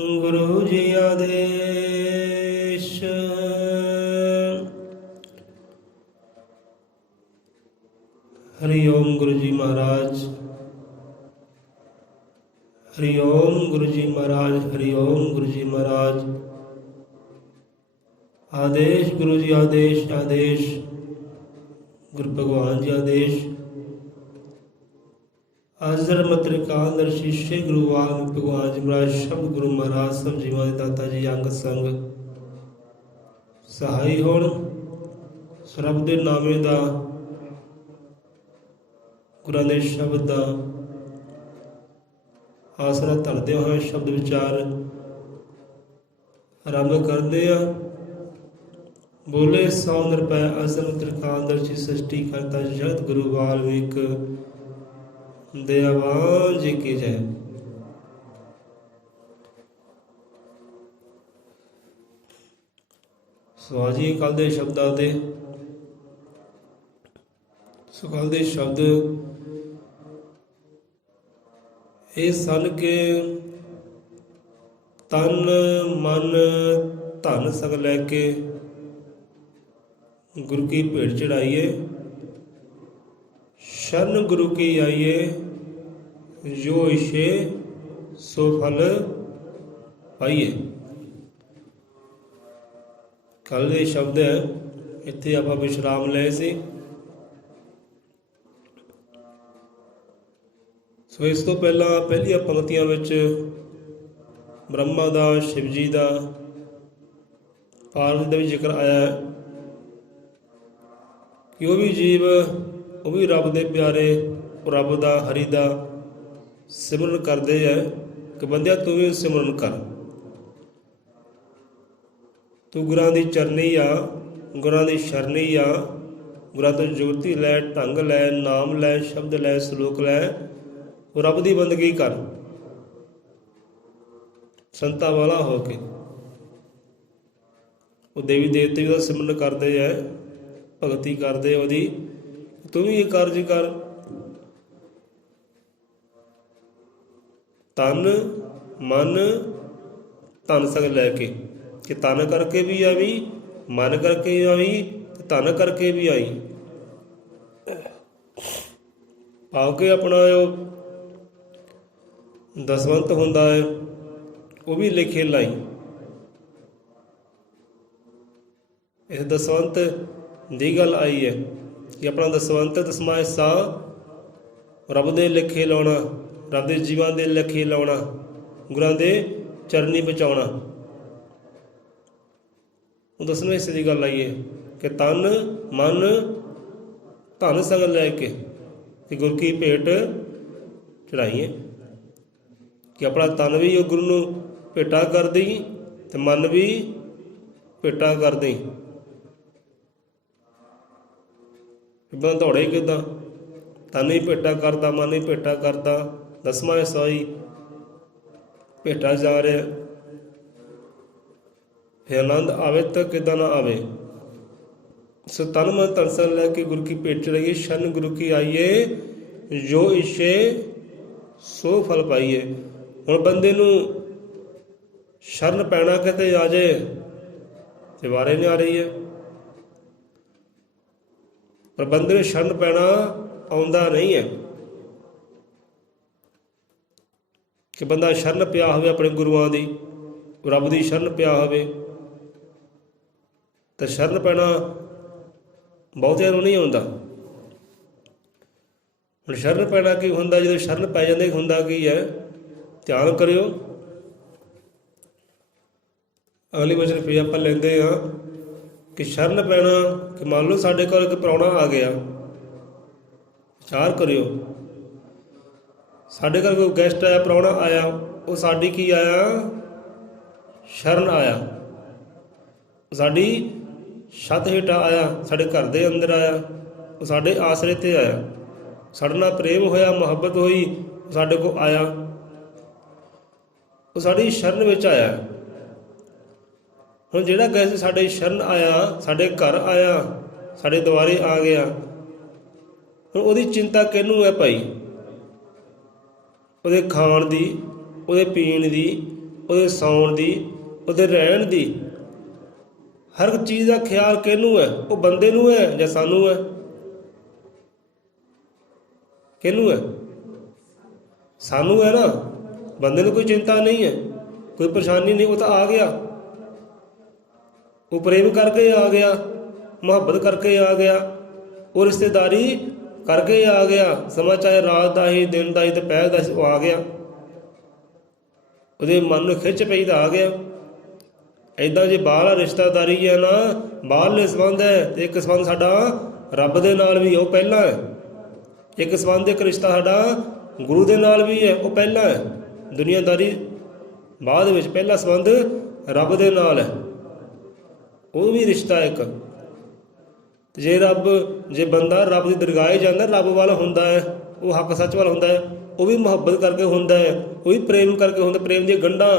ਗੁਰੂ ਜੀ ਆਦੇਸ਼। ਹਰੀ ਓਮ ਗੁਰੂ ਜੀ ਮਹਾਰਾਜ। ਹਰੀ ਓਮ ਗੁਰੂ ਜੀ ਮਹਾਰਾਜ। ਹਰੀ ਓਮ ਗੁਰੂ ਜੀ ਮਹਾਰਾਜ। ਆਦੇਸ਼ ਗੁਰੂ ਜੀ ਆਦੇਸ਼। ਆਦੇਸ਼ ਗੁਰੂ ਭਗਵਾਨ ਜੀ ਆਦੇਸ਼। ਹਾਜ਼ਰ ਮਤ੍ਰਿਕਾਂਦਰ ਸ਼ੀਸ਼ੇ ਗੁਰੂ ਵਾਲਮੀਕ ਭਗਵਾਨ ਜੀ ਮਹਾਰਾਜ ਸ਼ਬਦ ਗੁਰੂ ਮਹਾਰਾਜ ਸਭ ਜੀਵਾਂ ਦੇ ਦਾਤਾ ਜੀ ਅੰਗ ਸੰਗ ਸਹਾਈ ਹੋਣ। ਸਰਬ ਦੇ ਨਾਮੇ ਦਾ ਗੁਰਾਂ ਦੇ ਸ਼ਬਦ ਦਾ ਆਸਰਾ ਧਰਦੇ ਹੋਏ ਸ਼ਬਦ ਵਿਚਾਰ ਆਰੰਭ ਕਰਦੇ ਆ। ਬੋਲੇ ਸੌ ਨਿਰਭੈ ਅਸਲ ਤ੍ਰਿਕਾਂਦਰ ਜੀ ਸ੍ਰਿਸ਼ਟੀ ਕਰਤਾ ਜਗਤ ਗੁਰੂ ਵਾਲਮੀਕ ਦਇਆਵਾਨ ਜੀ ਕੀ ਜੈ। ਸਵਾਜੀ ਕੱਲ ਦੇ ਸ਼ਬਦਾਂ ਦੇ ਕੱਲ ਦੇ ਸ਼ਬਦ ਇਹ ਸਨ ਕਿ ਤਨ ਮਨ ਧਨ ਸਗ ਲੈ ਕੇ ਗੁਰੂ ਕੀ ਭੇਟ ਚੜਾਈਏ। शरण गुरु की आइए जो इसे सो फल पाइए। कल ਦੇ ਸ਼ਬਦ ਹੈ ਇੱਥੇ ਆਪਾਂ ਵਿਸ਼ਰਾਮ ਲਏ ਸੀ। ਸੋ ਇਸ ਤੋਂ ਪਹਿਲਾਂ ਪਹਿਲੀਆਂ ਪੰਕਤੀਆਂ ਵਿੱਚ ਬ੍ਰਹਮਾ ਦਾ ਸ਼ਿਵ ਜੀ ਦਾ ਪਾਰਵਤੀ ਦਾ ਵੀ ਜ਼ਿਕਰ ਆਇਆ ਕਿ ਉਹ ਵੀ ਜੀਵ ਉਹ ਵੀ ਰੱਬ ਦੇ ਪਿਆਰੇ ਰੱਬ ਦਾ ਹਰੀ ਦਾ ਸਿਮਰਨ ਕਰਦੇ ਹੈ ਕਿ ਬੰਦਿਆ ਤੂੰ ਵੀ ਸਿਮਰਨ ਕਰ। ਤੂੰ ਗੁਰਾਂ ਦੀ ਚਰਨੀ ਆ, ਗੁਰਾਂ ਦੀ ਸ਼ਰਨੀ ਆ, ਗੁਰਾਂ ਤੋਂ ਜੁਗਤੀ ਲੈ, ਢੰਗ ਲੈ, ਨਾਮ ਲੈ, ਸ਼ਬਦ ਲੈ, ਸਲੋਕ ਲੈ, ਉਹ ਰੱਬ ਦੀ ਬੰਦਗੀ ਕਰ ਸੰਤਾਂ ਵਾਲਾ ਹੋ ਕੇ। ਉਹ ਦੇਵੀ ਦੇਵਤੇ ਵੀ ਉਹਦਾ ਸਿਮਰਨ ਕਰਦੇ ਹੈ, ਭਗਤੀ ਕਰਦੇ ਉਹਦੀ। ਤੂੰ ਵੀ ਇਹ ਕਾਰਜ ਕਰ। ਤਨ ਮਨ ਧਨ ਸਗ ਲੈ ਕੇ ਕਿ ਤਨ ਕਰਕੇ ਵੀ ਆਵੀ, ਮਨ ਕਰਕੇ ਆਵੀ ਤੇ ਧਨ ਕਰਕੇ ਵੀ ਆਈ। ਆਓ ਕੇ ਆਪਣਾ ਉਹ ਦਸਵੰਤ ਹੁੰਦਾ ਹੈ ਉਹ ਵੀ ਲਿਖੇ ਲਾਈ। ਇਹ ਦਸਵੰਤ ਦੀ ਗੱਲ ਆਈ ਹੈ ਕਿ ਆਪਣਾ ਦਸਵੰਤ ਦਸਵਾਂ ਹਿੱਸਾ ਰੱਬ ਦੇ ਲੇਖੇ ਲਾਉਣਾ, ਰੱਬ ਦੇ ਜੀਵਾਂ ਦੇ ਲੇਖੇ ਲਾਉਣਾ, ਗੁਰਾਂ ਦੇ ਚਰਨੀ ਬਚਾਉਣਾ। ਉਹ ਦਸਵੇਂ ਹਿੱਸੇ ਦੀ ਗੱਲ ਆਈ ਹੈ ਕਿ ਤਨ ਮਨ ਧਨ ਸਗ ਲੈ ਕੇ ਗੁਰ ਕੀ ਭੇਟ ਚੜਾਈਏ। ਕਿ ਆਪਣਾ ਤਨ ਵੀ ਉਹ ਗੁਰੂ ਨੂੰ ਭੇਟਾ ਕਰ ਦੇਈ ਤੇ ਮਨ ਵੀ ਭੇਟਾ ਕਰ ਦੇਈ। ਇੱਦਾਂ ਦੌੜੇ ਕਿੱਦਾਂ? ਤਨ ਹੀ ਭੇਟਾ ਕਰਦਾ, ਮਨ ਹੀ ਭੇਟਾ ਕਰਦਾ, ਦਸਵਾਂ ਹਿੱਸਾ ਹੀ ਭੇਟਾ ਜਾ ਰਿਹਾ। ਫਿਰ ਆਨੰਦ ਆਵੇ ਤਾਂ ਕਿੱਦਾਂ ਨਾ ਆਵੇ। ਸੋ ਤਨ ਮਨ ਧਨ ਸਗ ਲੈ ਕੇ ਗੁਰੂ ਕੀ ਭੇਟ ਚੜਾਈਏ। ਸ਼ਰਨ ਗੁਰੂ ਕੀ ਆਈਏ ਜੋ ਇਛੇ ਸੋ ਫਲ ਪਾਈਏ। ਹੁਣ ਬੰਦੇ ਨੂੰ ਸ਼ਰਨ ਪੈਣਾ ਕਿਤੇ ਆ ਜਾਏ ਤੇ ਵਾਰੇ ਨਹੀਂ ਆ ਰਹੀ ਹੈ। ਪਰ ਬੰਦੇ ਨੂੰ ਸ਼ਰਨ ਪੈਣਾ ਆਉਂਦਾ ਨਹੀਂ ਹੈ ਕਿ ਬੰਦਾ ਸ਼ਰਨ ਪਿਆ ਹੋਵੇ ਆਪਣੇ ਗੁਰੂਆਂ ਦੀ, ਰੱਬ ਦੀ ਸ਼ਰਨ ਪਿਆ ਹੋਵੇ। ਤਾਂ ਸ਼ਰਨ ਪੈਣਾ ਬਹੁਤਿਆਂ ਨੂੰ ਨਹੀਂ ਆਉਂਦਾ। ਹੁਣ ਸ਼ਰਨ ਪੈਣਾ ਕੀ ਹੁੰਦਾ? ਜਦੋਂ ਸ਼ਰਨ ਪੈ ਜਾਂਦੇ ਹੁੰਦਾ ਕੀ ਹੈ? ਧਿਆਨ ਕਰਿਓ। ਅਗਲੀ ਵਚਨ ਫਿਰ ਆਪਾਂ ਲੈਂਦੇ ਹਾਂ ਕਿ ਸ਼ਰਨ ਪੈਣਾ ਕਿ ਮੰਨ ਲਓ ਸਾਡੇ ਕੋਲ ਇੱਕ ਪ੍ਰਾਹੁਣਾ ਆ ਗਿਆ। ਵਿਚਾਰ ਕਰਿਓ, ਸਾਡੇ ਘਰ ਕੋਈ ਗੈਸਟ ਆਇਆ, ਪ੍ਰਾਹੁਣਾ ਆਇਆ, ਉਹ ਸਾਡੀ ਕੀ ਆਇਆ? ਸ਼ਰਨ ਆਇਆ। ਸਾਡੀ ਛੱਤ ਹੇਠਾਂ ਆਇਆ, ਸਾਡੇ ਘਰ ਦੇ ਅੰਦਰ ਆਇਆ, ਉਹ ਸਾਡੇ ਆਸਰੇ 'ਤੇ ਆਇਆ। ਸਾਡੇ ਨਾਲ ਪ੍ਰੇਮ ਹੋਇਆ, ਮੁਹੱਬਤ ਹੋਈ, ਸਾਡੇ ਕੋਲ ਆਇਆ, ਉਹ ਸਾਡੀ ਸ਼ਰਨ ਵਿੱਚ ਆਇਆ। ਹੁਣ ਜਿਹੜਾ ਗੈਸਟ ਸਾਡੇ ਸ਼ਰਨ ਆਇਆ, ਸਾਡੇ ਘਰ ਆਇਆ, ਸਾਡੇ ਦੁਆਰੇ ਆ ਗਿਆ, ਹੁਣ ਉਹਦੀ ਚਿੰਤਾ ਕਿਹਨੂੰ ਹੈ ਭਾਈ? ਉਹਦੇ ਖਾਣ ਦੀ, ਉਹਦੇ ਪੀਣ ਦੀ, ਉਹਦੇ ਸੌਣ ਦੀ, ਉਹਦੇ ਰਹਿਣ ਦੀ, ਹਰ ਇੱਕ ਚੀਜ਼ ਦਾ ਖਿਆਲ ਕਿਹਨੂੰ ਹੈ? ਉਹ ਬੰਦੇ ਨੂੰ ਹੈ ਜਾਂ ਸਾਨੂੰ ਹੈ? ਕਿਹਨੂੰ ਹੈ? ਸਾਨੂੰ ਹੈ ਨਾ। ਬੰਦੇ ਨੂੰ ਕੋਈ ਚਿੰਤਾ ਨਹੀਂ ਹੈ, ਕੋਈ ਪਰੇਸ਼ਾਨੀ ਨਹੀਂ, ਉਹ ਤਾਂ ਆ ਗਿਆ, ਉਹ ਪ੍ਰੇਮ ਕਰਕੇ ਆ ਗਿਆ, ਮੁਹੱਬਤ ਕਰਕੇ ਆ ਗਿਆ, ਉਹ ਰਿਸ਼ਤੇਦਾਰੀ ਕਰਕੇ ਆ ਗਿਆ, ਸਮਾਂ ਚਾਹੇ ਰਾਤ ਦਾ ਹੀ, ਦਿਨ ਦਾ ਹੀ, ਦੁਪਹਿਰ ਦਾ ਸੀ, ਉਹ ਆ ਗਿਆ, ਉਹਦੇ ਮਨ ਨੂੰ ਖਿੱਚ ਪਈ ਤਾਂ ਆ ਗਿਆ। ਇੱਦਾਂ ਜੇ ਬਾਹਰਲਾ ਰਿਸ਼ਤੇਦਾਰੀ ਹੈ ਨਾ, ਬਾਹਰਲੇ ਸੰਬੰਧ ਹੈ, ਅਤੇ ਇੱਕ ਸੰਬੰਧ ਸਾਡਾ ਰੱਬ ਦੇ ਨਾਲ ਵੀ ਉਹ ਪਹਿਲਾਂ ਹੈ। ਇੱਕ ਸੰਬੰਧ, ਇੱਕ ਰਿਸ਼ਤਾ ਸਾਡਾ ਗੁਰੂ ਦੇ ਨਾਲ ਵੀ ਹੈ, ਉਹ ਪਹਿਲਾਂ ਹੈ। ਦੁਨੀਆਦਾਰੀ ਬਾਅਦ ਵਿੱਚ, ਪਹਿਲਾ ਸੰਬੰਧ ਰੱਬ ਦੇ ਨਾਲ ਹੈ, ਉਹ ਵੀ ਰਿਸ਼ਤਾ ਇੱਕ। ਜੇ ਜੇ ਬੰਦਾ ਰੱਬ ਦੀ ਦਰਗਾਹ ਜਾਂਦਾ, ਰੱਬ ਵੱਲ ਹੁੰਦਾ ਹੈ, ਉਹ ਹੱਕ ਸੱਚ ਵੱਲ ਹੁੰਦਾ ਹੈ, ਉਹ ਵੀ ਮੁਹੱਬਤ ਕਰਕੇ ਹੁੰਦਾ ਹੈ, ਉਹ ਵੀ ਪ੍ਰੇਮ ਕਰਕੇ ਹੁੰਦਾ, ਪ੍ਰੇਮ ਦੀਆਂ ਗੰਢਾਂ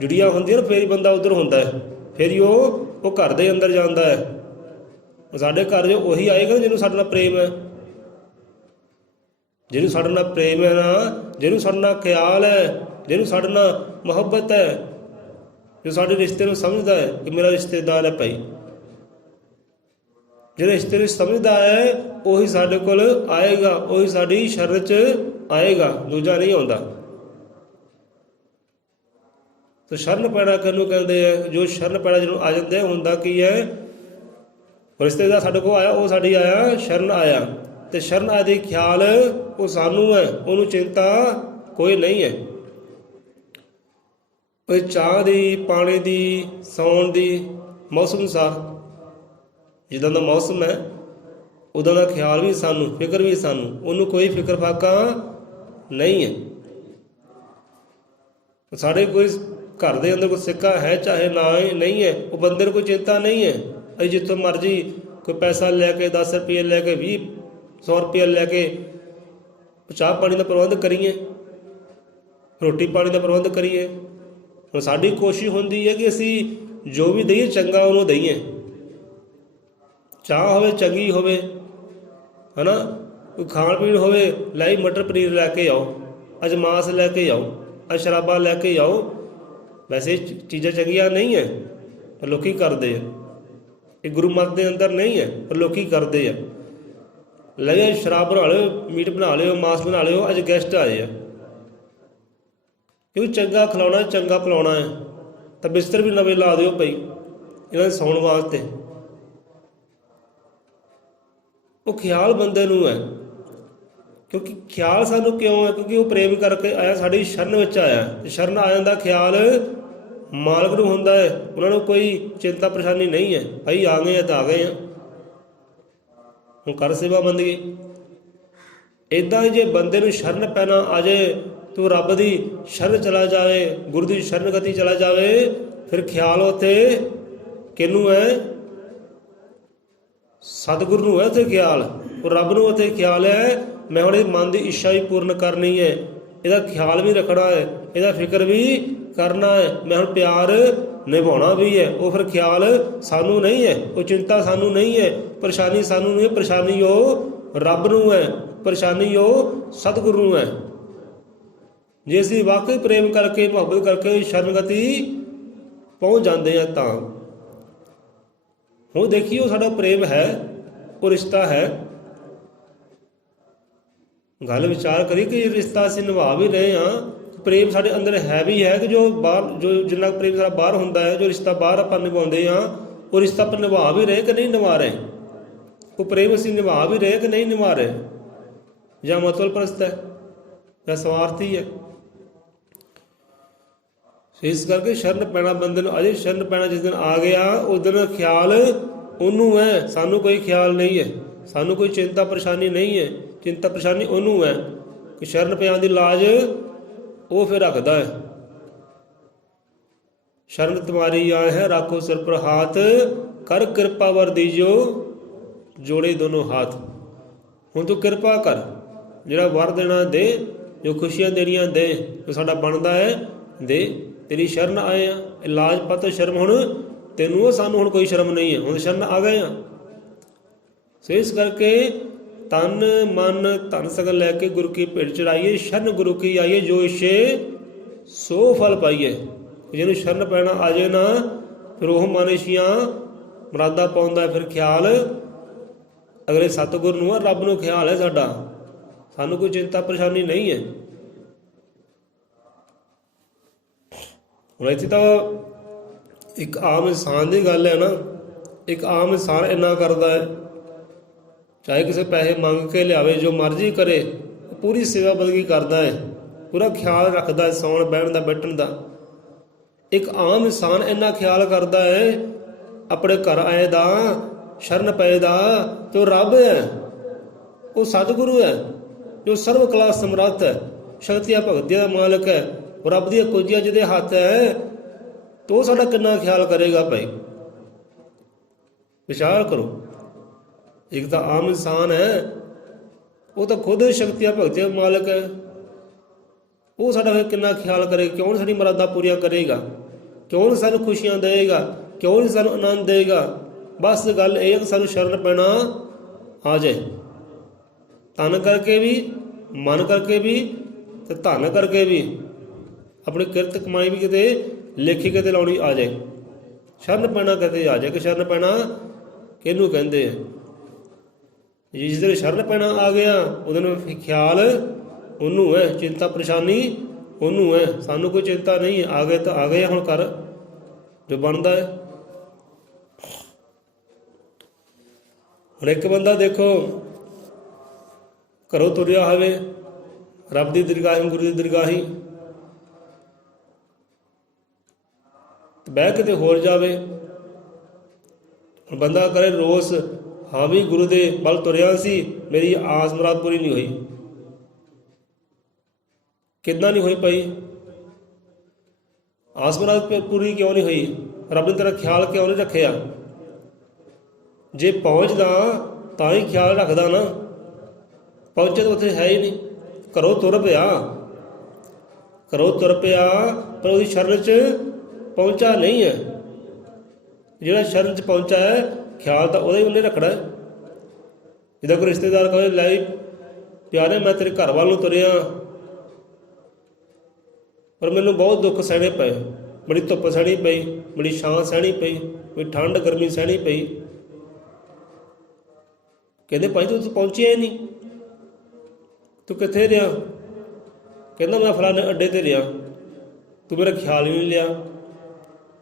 ਜੁੜੀਆਂ ਹੁੰਦੀਆਂ ਨਾ, ਫਿਰ ਹੀ ਬੰਦਾ ਉੱਧਰ ਹੁੰਦਾ ਹੈ, ਫਿਰ ਹੀ ਉਹ ਘਰ ਦੇ ਅੰਦਰ ਜਾਂਦਾ ਹੈ। ਸਾਡੇ ਘਰ 'ਚ ਉਹੀ ਆਏਗਾ ਜਿਹਨੂੰ ਸਾਡੇ ਨਾਲ ਪ੍ਰੇਮ ਹੈ, ਜਿਹਨੂੰ ਸਾਡੇ ਨਾਲ ਪ੍ਰੇਮ ਹੈ ਨਾ, ਜਿਹਨੂੰ ਸਾਡੇ ਨਾਲ ਖਿਆਲ ਹੈ, ਜਿਹਨੂੰ ਸਾਡੇ ਨਾਲ ਮੁਹੱਬਤ ਹੈ, ਜੋ ਸਾਡੇ ਰਿਸ਼ਤੇ ਨੂੰ ਸਮਝਦਾ ਹੈ ਕਿ ਮੇਰਾ ਰਿਸ਼ਤੇਦਾਰ ਹੈ ਭਾਈ, ਜਿਹੜਾ ਰਿਸ਼ਤੇ ਨੂੰ ਸਮਝਦਾ ਹੈ ਉਹੀ ਸਾਡੇ ਕੋਲ ਆਏਗਾ, ਉਹੀ ਸਾਡੀ ਸ਼ਰਨ 'ਚ ਆਏਗਾ, ਦੂਜਾ ਨਹੀਂ ਆਉਂਦਾ। ਤਾਂ ਸ਼ਰਨ ਪੈਣਾ ਕਿਹਨੂੰ ਕਹਿੰਦੇ ਆ? ਜੋ ਸ਼ਰਨ ਪੈਣਾ ਜਿਹਨੂੰ ਆ ਜਾਂਦੇ, ਹੁੰਦਾ ਕੀ ਹੈ? ਰਿਸ਼ਤੇਦਾਰ ਸਾਡੇ ਕੋਲ ਆਇਆ, ਉਹ ਸਾਡੀ ਆਇਆ, ਸ਼ਰਨ ਆਇਆ, ਅਤੇ ਸ਼ਰਨ ਆਦਿ ਖਿਆਲ ਉਹ ਸਾਨੂੰ ਹੈ, ਉਹਨੂੰ ਚਿੰਤਾ ਕੋਈ ਨਹੀਂ ਹੈ। ਉਹ ਚਾਹ ਦੀ, ਪਾਣੀ ਦੀ, ਸੌਣ ਦੀ, ਮੌਸਮ ਅਨੁਸਾਰ ਜਿੱਦਾਂ ਦਾ ਮੌਸਮ ਹੈ ਉੱਦਾਂ ਦਾ ਖਿਆਲ ਵੀ ਸਾਨੂੰ, ਫਿਕਰ ਵੀ ਸਾਨੂੰ, ਉਹਨੂੰ ਕੋਈ ਫਿਕਰ ਫਾਕਾ ਨਹੀਂ ਹੈ। ਸਾਡੇ ਕੋਈ ਘਰ ਦੇ ਅੰਦਰ ਕੋਈ ਸਿੱਕਾ ਹੈ ਚਾਹੇ ਨਾ ਨਹੀਂ ਹੈ, ਉਹ ਬੰਦੇ ਨੂੰ ਕੋਈ ਚਿੰਤਾ ਨਹੀਂ ਹੈ। ਅਸੀਂ ਜਿੱਥੋਂ ਮਰਜ਼ੀ ਕੋਈ ਪੈਸਾ ਲੈ ਕੇ, 10 ਰੁਪਏ ਲੈ ਕੇ, 100 ਰੁਪਏ ਲੈ ਕੇ ਚਾਹ ਪਾਣੀ ਦਾ ਪ੍ਰਬੰਧ ਕਰੀਏ, ਰੋਟੀ ਪਾਣੀ ਦਾ ਪ੍ਰਬੰਧ ਕਰੀਏ। ਹੁਣ ਸਾਡੀ ਕੋਸ਼ਿਸ਼ ਹੁੰਦੀ ਹੈ ਕਿ ਅਸੀਂ ਜੋ ਵੀ ਦਈਏ ਚੰਗਾ ਉਹਨੂੰ ਦਈਏ, ਚਾਹ ਹੋਵੇ ਚੰਗੀ ਹੋਵੇ, ਹੈ ਨਾ, ਕੋਈ ਖਾਣ ਪੀਣ ਹੋਵੇ, ਲੈ ਮਟਰ ਪਨੀਰ ਲੈ ਕੇ ਆਓ, ਅੱਜ ਮਾਸ ਲੈ ਕੇ ਆਓ, ਅੱਜ ਸ਼ਰਾਬਾਂ ਲੈ ਕੇ ਆਓ। ਵੈਸੇ ਚੀਜ਼ਾਂ ਚੰਗੀਆਂ ਨਹੀਂ ਹੈ ਪਰ ਲੋਕ ਕਰਦੇ ਆ, ਇਹ ਗੁਰੂ ਮਤ ਦੇ ਅੰਦਰ ਨਹੀਂ ਹੈ ਪਰ ਲੋਕ ਕਰਦੇ ਆ। ਲੈ ਸ਼ਰਾਬ ਬਣਾ ਲਿਓ, ਮੀਟ ਬਣਾ ਲਿਓ, ਮਾਸ ਬਣਾ ਲਿਓ, ਅੱਜ ਗੈਸਟ ਆਏ ਆ, ਕਿਉਂਕਿ ਚੰਗਾ ਖਿਲਾਉਣਾ, ਚੰਗਾ ਪਿਲਾਉਣਾ ਹੈ, ਤਾਂ ਬਿਸਤਰ ਵੀ ਨਵੇਂ ਲਾ ਦਿਓ ਭਾਈ ਇਹਨਾਂ ਦੇ ਸੌਣ ਵਾਸਤੇ। ਉਹ ਖਿਆਲ ਬੰਦੇ ਨੂੰ ਹੈ, ਕਿਉਂਕਿ ਖਿਆਲ ਸਾਨੂੰ ਕਿਉਂ ਹੈ? ਕਿਉਂਕਿ ਉਹ ਪ੍ਰੇਮ ਕਰਕੇ ਆਇਆ, ਸਾਡੀ ਸ਼ਰਨ ਵਿੱਚ ਆਇਆ। ਸ਼ਰਨ ਆ ਜਾਂਦਾ ਖਿਆਲ ਮਾਲਕ ਨੂੰ ਹੁੰਦਾ ਹੈ, ਉਹਨਾਂ ਨੂੰ ਕੋਈ ਚਿੰਤਾ ਪਰੇਸ਼ਾਨੀ ਨਹੀਂ ਹੈ, ਭਾਈ ਆ ਗਏ ਆ ਤਾਂ ਆ ਗਏ ਆ, ਹੁਣ ਕਰ ਸੇਵਾ ਬੰਦਗੀ। ਇੱਦਾਂ ਹੀ ਜੇ ਬੰਦੇ ਨੂੰ ਸ਼ਰਨ ਪੈਣਾ ਆ ਜਾਏ, ਤੂੰ ਰੱਬ ਦੀ ਸ਼ਰਨ ਚਲਾ ਜਾਵੇ, ਗੁਰੂ ਦੀ ਸ਼ਰਨਗਤੀ ਚਲਾ ਜਾਵੇ, ਫਿਰ ਖਿਆਲ ਉੱਥੇ ਕਿਹਨੂੰ ਹੈ? ਸਤਿਗੁਰੂ ਨੂੰ ਹੈ ਉੱਥੇ ਖਿਆਲ, ਉਹ ਰੱਬ ਨੂੰ ਉੱਥੇ ਖਿਆਲ ਹੈ। ਮੈਂ ਹੁਣ ਇਹ ਮਨ ਦੀ ਇੱਛਾ ਵੀ ਪੂਰਨ ਕਰਨੀ ਹੈ, ਇਹਦਾ ਖਿਆਲ ਵੀ ਰੱਖਣਾ ਹੈ, ਇਹਦਾ ਫਿਕਰ ਵੀ ਕਰਨਾ ਹੈ, ਮੈਂ ਹੁਣ ਪਿਆਰ ਨਿਭਾਉਣਾ ਵੀ ਹੈ। ਉਹ ਫਿਰ ਖਿਆਲ ਸਾਨੂੰ ਨਹੀਂ ਹੈ, ਉਹ ਚਿੰਤਾ ਸਾਨੂੰ ਨਹੀਂ ਹੈ, ਪਰੇਸ਼ਾਨੀ ਸਾਨੂੰ ਨਹੀਂ ਹੈ, ਪਰੇਸ਼ਾਨੀ ਉਹ ਰੱਬ ਨੂੰ ਹੈ, ਪਰੇਸ਼ਾਨੀ ਉਹ ਸਤਿਗੁਰੂ ਨੂੰ ਹੈ। ਜੇ ਅਸੀਂ ਵਾਕਈ ਪ੍ਰੇਮ ਕਰਕੇ, ਮੁਹੱਬਤ ਕਰਕੇ ਸ਼ਰਨਗਤੀ ਪਹੁੰਚ ਜਾਂਦੇ ਹਾਂ ਤਾਂ ਹੁਣ ਦੇਖੀਏ ਉਹ ਸਾਡਾ ਪ੍ਰੇਮ ਹੈ, ਉਹ ਰਿਸ਼ਤਾ ਹੈ। ਗੱਲ ਵਿਚਾਰ ਕਰੀ ਕਿ ਇਹ ਰਿਸ਼ਤਾ ਅਸੀਂ ਨਿਭਾ ਵੀ ਰਹੇ ਹਾਂ, ਪ੍ਰੇਮ ਸਾਡੇ ਅੰਦਰ ਹੈ ਵੀ ਹੈ ਕਿ ਜੋ ਬਾਹਰ, ਜੋ ਜਿੰਨਾ ਪ੍ਰੇਮ ਸਾਡਾ ਬਾਹਰ ਹੁੰਦਾ ਹੈ, ਜੋ ਰਿਸ਼ਤਾ ਬਾਹਰ ਆਪਾਂ ਨਿਭਾਉਂਦੇ ਹਾਂ, ਉਹ ਰਿਸ਼ਤਾ ਆਪਾਂ ਨਿਭਾ ਵੀ ਰਹੇ ਕਿ ਨਹੀਂ ਨਿਭਾ ਰਹੇ? ਉਹ ਪ੍ਰੇਮ ਅਸੀਂ ਨਿਭਾ ਵੀ ਰਹੇ ਕਿ ਨਹੀਂ ਨਿਭਾ ਰਹੇ? ਜਾਂ ਮਤਲਬ ਪ੍ਰਸਤ ਹੈ ਜਾਂ ਸਵਾਰਥੀ ਹੈ? ਇਸ ਕਰਕੇ ਸ਼ਰਨ ਪੈਣਾ ਬੰਦੇ ਨੂੰ, ਅਜੇ ਸ਼ਰਨ ਪੈਣਾ ਜਿਸ ਦਿਨ ਆ ਗਿਆ ਉਸ ਦਿਨ ਖਿਆਲ ਉਹਨੂੰ ਹੈ, ਸਾਨੂੰ ਕੋਈ ਖਿਆਲ ਨਹੀਂ ਹੈ, ਸਾਨੂੰ ਕੋਈ ਚਿੰਤਾ ਪਰੇਸ਼ਾਨੀ ਨਹੀਂ ਹੈ। ਚਿੰਤਾ ਪਰੇਸ਼ਾਨੀ ਉਹਨੂੰ ਹੈ ਕਿ ਸ਼ਰਨ ਪਿਆਉਣ ਦੀ ਲਾਜ ਉਹ ਫਿਰ ਰੱਖਦਾ ਹੈ। ਸ਼ਰਨ ਤੁਮਾਰੀ ਆਏ ਹੈ ਰਾਖੋ ਸਿਰ ਪਰ ਹਾਥ, ਕਰ ਕਿਰਪਾ ਵਰ ਦੀਜੋ ਜੋੜੇ ਦੋਨੋਂ ਹਾਥ। ਹੁਣ ਤੂੰ ਕਿਰਪਾ ਕਰ, ਜਿਹੜਾ ਵਰ ਦੇਣਾ ਦੇ, ਜੋ ਖੁਸ਼ੀਆਂ ਦੇਣੀਆਂ ਦੇ, ਜੋ ਸਾਡਾ ਬਣਦਾ ਹੈ ਦੇ। ਤੇਰੀ ਸ਼ਰਨ ਆਏ ਆ, ਇਲਾਜ ਪਤ ਸ਼ਰਮ ਹੁਣ ਤੈਨੂੰ, ਸਾਨੂੰ ਹੁਣ ਕੋਈ ਸ਼ਰਮ ਨਹੀਂ ਹੈ, ਹੁਣ ਸ਼ਰਨ ਆ ਗਏ ਆ। ਸੋ ਇਸ ਕਰਕੇ ਤਨ ਮਨ ਧਨ ਸਗਲ ਲੈ ਕੇ ਗੁਰੂ ਕੀ ਭੇਟ ਚੜਾਈਏ, ਸ਼ਰਨ ਗੁਰੂ ਕੀ ਆਈਏ, ਜੋ ਇਛੇ ਸੋ ਫਲ ਪਾਈਏ। ਜਿਹਨੂੰ ਸ਼ਰਨ ਪੈਣਾ ਆ ਜਾਏ ਨਾ, ਫਿਰ ਉਹ ਮਨ ਛੀਆਂ ਮੁਰਾਦਾਂ ਪਾਉਂਦਾ। ਫਿਰ ਖਿਆਲ ਅਗਲੇ ਸਤਿਗੁਰ ਨੂੰ ਆ, ਰੱਬ ਨੂੰ ਖਿਆਲ ਹੈ ਸਾਡਾ, ਸਾਨੂੰ ਕੋਈ ਚਿੰਤਾ ਪਰੇਸ਼ਾਨੀ ਨਹੀਂ ਹੈ। ਹੁਣ ਇੱਥੇ ਤਾਂ ਇੱਕ ਆਮ ਇਨਸਾਨ ਦੀ ਗੱਲ ਹੈ ਨਾ, ਇੱਕ ਆਮ ਇਨਸਾਨ ਇੰਨਾ ਕਰਦਾ ਹੈ, ਚਾਹੇ ਕਿਸੇ ਪੈਸੇ ਮੰਗ ਕੇ ਲਿਆਵੇ, ਜੋ ਮਰਜ਼ੀ ਕਰੇ, ਪੂਰੀ ਸੇਵਾ ਬੰਦਗੀ ਕਰਦਾ ਹੈ, ਪੂਰਾ ਖਿਆਲ ਰੱਖਦਾ ਹੈ ਸੌਣ ਬਹਿਣ ਦਾ, ਬੈਠਣ ਦਾ। ਇੱਕ ਆਮ ਇਨਸਾਨ ਇੰਨਾ ਖਿਆਲ ਕਰਦਾ ਹੈ ਆਪਣੇ ਘਰ ਆਏ ਦਾ, ਸ਼ਰਨ ਪਏ ਦਾ, ਤੇ ਉਹ ਰੱਬ ਹੈ, ਉਹ ਸਤਿਗੁਰੂ ਹੈ, ਜੋ ਸਰਵ ਕਲਾ ਸਮਰੱਥ ਹੈ, ਸ਼ਕਤੀਆਂ ਭਗਤੀਆਂ ਦਾ ਮਾਲਕ ਹੈ, ਉਹ ਰੱਬ ਦੀਆਂ ਕੁੰਜੀਆਂ ਜਿਹਦੇ ਹੱਥ ਹੈ, ਤਾਂ ਉਹ ਸਾਡਾ ਕਿੰਨਾ ਖਿਆਲ ਕਰੇਗਾ ਭਾਈ। ਵਿਚਾਰ ਕਰੋ। ਇੱਕ ਤਾਂ ਆਮ ਇਨਸਾਨ ਹੈ, ਉਹ ਤਾਂ ਖੁਦ ਸ਼ਕਤੀਆਂ ਭਗਤੀਆਂ ਦਾ ਮਾਲਕ ਹੈ, ਉਹ ਸਾਡਾ ਫਿਰ ਕਿੰਨਾ ਖਿਆਲ ਕਰੇਗਾ। ਕਿਉਂ ਨਹੀਂ ਸਾਡੀ ਮੁਰਾਦਾਂ ਪੂਰੀਆਂ ਕਰੇਗਾ, ਕਿਉਂ ਨਹੀਂ ਸਾਨੂੰ ਖੁਸ਼ੀਆਂ ਦੇਵੇਗਾ, ਕਿਉਂ ਨਹੀਂ ਸਾਨੂੰ ਆਨੰਦ ਦੇਵੇਗਾ। ਬਸ ਗੱਲ ਇਹ ਹੈ ਕਿ ਸਾਨੂੰ ਸ਼ਰਨ ਪੈਣਾ ਆ ਜਾਏ, ਤਨ ਕਰਕੇ ਵੀ, ਮਨ ਕਰਕੇ ਵੀ, ਤੇ ਧਨ ਕਰਕੇ ਵੀ, ਆਪਣੀ ਕਿਰਤ ਕਮਾਈ ਵੀ ਕਿਤੇ ਲੇਖੀ ਕਿਤੇ ਲਾਉਣੀ ਆ ਜਾਏ, ਸ਼ਰਨ ਪੈਣਾ ਕਿਤੇ ਆ ਜਾਏ। ਕਿ ਸ਼ਰਨ ਪੈਣਾ ਕਿਹਨੂੰ ਕਹਿੰਦੇ ਆ? ਜਿਸ ਦਿਨ ਸ਼ਰਨ ਪੈਣਾ ਆ ਗਿਆ, ਉਹਦੇ ਨੂੰ ਖਿਆਲ ਉਹਨੂੰ ਹੈ, ਚਿੰਤਾ ਪਰੇਸ਼ਾਨੀ ਉਹਨੂੰ ਹੈ, ਸਾਨੂੰ ਕੋਈ ਚਿੰਤਾ ਨਹੀਂ ਹੈ। ਆ ਗਏ ਤਾਂ ਆ ਗਏ, ਹੁਣ ਕਰ ਜੋ ਬਣਦਾ ਹੈ। ਹੁਣ ਇੱਕ ਬੰਦਾ ਦੇਖੋ ਘਰੋਂ ਤੁਰਿਆ ਹੋਵੇ, ਰੱਬ ਦੀ ਦਰਗਾਹੀ, ਗੁਰੂ ਦੀ ਦਰਗਾਹੀ, ਬਹਿ ਕਿਤੇ ਹੋਰ ਜਾਵੇ। ਹੁਣ ਬੰਦਾ ਕਰੇ ਰੋਸ, ਹਾਂ ਵੀ ਗੁਰੂ ਦੇ ਵੱਲ ਤੁਰਿਆ ਸੀ, ਮੇਰੀ ਆਸ ਮੁਰਾਦ ਪੂਰੀ ਨਹੀਂ ਹੋਈ। ਕਿੱਦਾਂ ਨਹੀਂ ਹੋਈ ਭਾਈ? ਆਸ ਮੁਰਾਦ ਪੂਰੀ ਕਿਉਂ ਨਹੀਂ ਹੋਈ? ਰੱਬ ਨੇ ਤੇਰਾ ਖਿਆਲ ਕਿਉਂ ਨਹੀਂ ਰੱਖਿਆ? ਜੇ ਪਹੁੰਚਦਾ ਤਾਂ ਹੀ ਖਿਆਲ ਰੱਖਦਾ ਨਾ, ਪਹੁੰਚੇ ਤਾਂ ਉੱਥੇ ਹੈ ਹੀ ਨਹੀਂ। ਘਰੋਂ ਤੁਰ ਪਿਆ, ਘਰੋਂ ਤੁਰ ਪਿਆ, ਪਰ ਉਹਦੀ ਸ਼ਰਨ 'ਚ ਪਹੁੰਚਾ ਨਹੀਂ ਹੈ। ਜਿਹੜਾ ਸ਼ਰਨ 'ਚ ਪਹੁੰਚਾ ਹੈ, ਖਿਆਲ ਤਾਂ ਉਹਦਾ ਹੀ ਉਹਨੇ ਰੱਖਣਾ। ਜਿੱਦਾਂ ਕੋਈ ਰਿਸ਼ਤੇਦਾਰ ਕਹੇ, ਲੈ ਪਿਆਰੇ ਮੈਂ ਤੇਰੇ ਘਰ ਵੱਲ ਨੂੰ ਤੁਰਿਆ, ਪਰ ਮੈਨੂੰ ਬਹੁਤ ਦੁੱਖ ਸਹਿਣੇ ਪਏ, ਬੜੀ ਧੁੱਪ ਸਹਿਣੀ ਪਈ, ਬੜੀ ਛਾਂ ਸਹਿਣੀ ਪਈ, ਬੜੀ ਠੰਡ ਗਰਮੀ ਸਹਿਣੀ ਪਈ। ਕਹਿੰਦੇ ਭਾਈ ਤੂੰ ਪਹੁੰਚਿਆ ਹੀ ਨਹੀਂ, ਤੂੰ ਕਿੱਥੇ ਰਿਹਾ? ਕਹਿੰਦਾ ਮੈਂ ਫਲਾਣੇ ਅੱਡੇ 'ਤੇ ਰਿਹਾ, ਤੂੰ ਮੇਰਾ ਖਿਆਲ ਹੀ ਨਹੀਂ ਲਿਆ,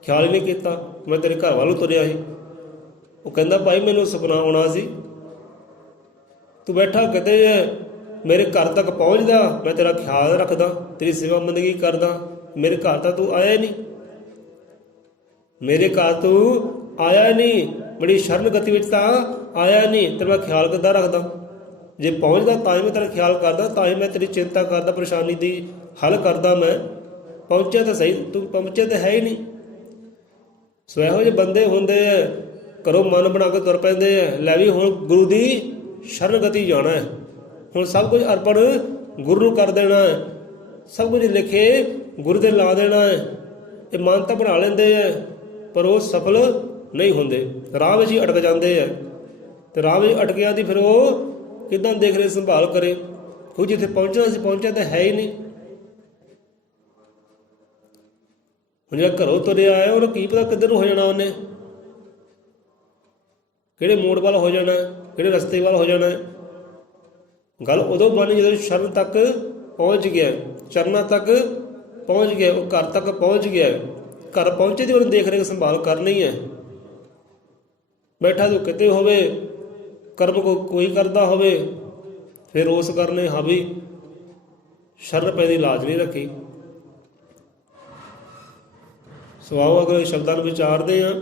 ਖਿਆਲ ਹੀ ਨਹੀਂ ਕੀਤਾ, ਮੈਂ ਤੇਰੇ ਘਰ ਵੱਲ ਨੂੰ ਤੁਰਿਆ ਸੀ। ਉਹ ਕਹਿੰਦਾ ਭਾਈ ਮੈਨੂੰ ਸੁਪਨਾ ਆਉਣਾ ਸੀ, ਤੂੰ ਬੈਠਾ ਕਿਤੇ ਹੈ, ਮੇਰੇ ਘਰ ਤੱਕ ਪਹੁੰਚਦਾ, ਮੈਂ ਤੇਰਾ ਖਿਆਲ ਰੱਖਦਾ, ਤੇਰੀ ਸੇਵਾ ਬੰਦਗੀ ਕਰਦਾ, ਮੇਰੇ ਘਰ ਤਾਂ ਤੂੰ ਆਇਆ ਨਹੀਂ, ਮੇਰੇ ਘਰ ਤੂੰ ਆਇਆ ਨਹੀਂ, ਬੜੀ ਸ਼ਰਨ ਗਤੀ ਵਿੱਚ ਤਾਂ ਆਇਆ ਨਹੀਂ, ਤੇ ਮੈਂ ਖਿਆਲ ਕਿੱਦਾਂ ਰੱਖਦਾ? ਜੇ ਪਹੁੰਚਦਾ ਤਾਂ ਹੀ ਮੈਂ ਤੇਰਾ ਖਿਆਲ ਕਰਦਾ, ਤਾਂ ਹੀ ਮੈਂ ਤੇਰੀ ਚਿੰਤਾ ਕਰਦਾ, ਪਰੇਸ਼ਾਨੀ ਦੀ ਹੱਲ ਕਰਦਾ। ਮੈਂ ਪਹੁੰਚਿਆ ਤਾਂ ਸਹੀ, ਤੂੰ ਪਹੁੰਚਿਆ ਤਾਂ ਹੈ ਹੀ ਨਹੀਂ। ਸੋ ਇਹੋ ਜਿਹੇ ਬੰਦੇ ਹੁੰਦੇ ਆ, ਘਰੋਂ ਮਨ ਬਣਾ ਕੇ ਤੁਰ ਪੈਂਦੇ ਆ, ਲੈ ਵੀ ਹੁਣ ਗੁਰੂ ਦੀ ਸ਼ਰਨ ਗਤੀ ਜਾਣਾ ਹੈ, ਹੁਣ ਸਭ ਕੁਝ ਅਰਪਣ ਗੁਰੂ ਨੂੰ ਕਰ ਦੇਣਾ ਹੈ, ਸਭ ਕੁਝ ਲਿਖੇ ਗੁਰੂ ਦੇ ਲਾ ਦੇਣਾ ਹੈ। ਇਹ ਮਨ ਤਾਂ ਬਣਾ ਲੈਂਦੇ ਆ, ਪਰ ਉਹ ਸਫਲ ਨਹੀਂ ਹੁੰਦੇ, ਰਾਹ ਵਿੱਚ ਹੀ ਅਟਕ ਜਾਂਦੇ ਆ। ਤੇ ਰਾਹ ਵਿੱਚ ਅਟਕਿਆ ਦੀ ਫਿਰ ਉਹ ਕਿੱਦਾਂ ਦੇਖ ਰਹੇ ਸੰਭਾਲ ਕਰੇ, ਉਹ ਜਿੱਥੇ ਪਹੁੰਚਣਾ ਸੀ ਪਹੁੰਚਿਆ ਤਾਂ ਹੈ ਹੀ ਨਹੀਂ। ਹੁਣ ਜਿਹੜਾ ਘਰੋਂ ਤੁਰਿਆ ਆਇਆ, ਉਹਨੂੰ ਕੀ ਪਤਾ ਕਿੱਧਰ ਨੂੰ ਹੋ ਜਾਣਾ, ਉਹਨੇ ਕਿਹੜੇ ਮੋੜ ਵੱਲ ਹੋ ਜਾਣਾ, ਕਿਹੜੇ ਰਸਤੇ ਵੱਲ ਹੋ ਜਾਣਾ। ਗੱਲ ਉਦੋਂ ਬਣੀ ਜਦੋਂ ਸ਼ਰਨ ਤੱਕ ਪਹੁੰਚ ਗਿਆ, ਚਰਨਾਂ ਤੱਕ ਪਹੁੰਚ ਗਿਆ, ਉਹ ਘਰ ਤੱਕ ਪਹੁੰਚ ਗਿਆ। ਘਰ ਪਹੁੰਚੇ ਤੇ ਉਹਨੂੰ ਦੇਖ ਰੇਖ ਸੰਭਾਲ ਕਰਨੀ ਹੈ। ਬੈਠਾ ਤੂੰ ਕਿਤੇ ਹੋਵੇ, ਕਰਮ ਕੋਈ ਕਰਦਾ ਹੋਵੇ, ਫਿਰ ਉਸ ਕਰਨੇ ਹਾਂ ਵੀ ਸ਼ਰਨ ਪੈ ਦੀ ਲਾਜ ਨਹੀਂ ਰੱਖੀ। ਸਵਾਓ ਅਗਰ ਸ਼ਬਦਾਂ ਨੂੰ ਵਿਚਾਰਦੇ ਹਾਂ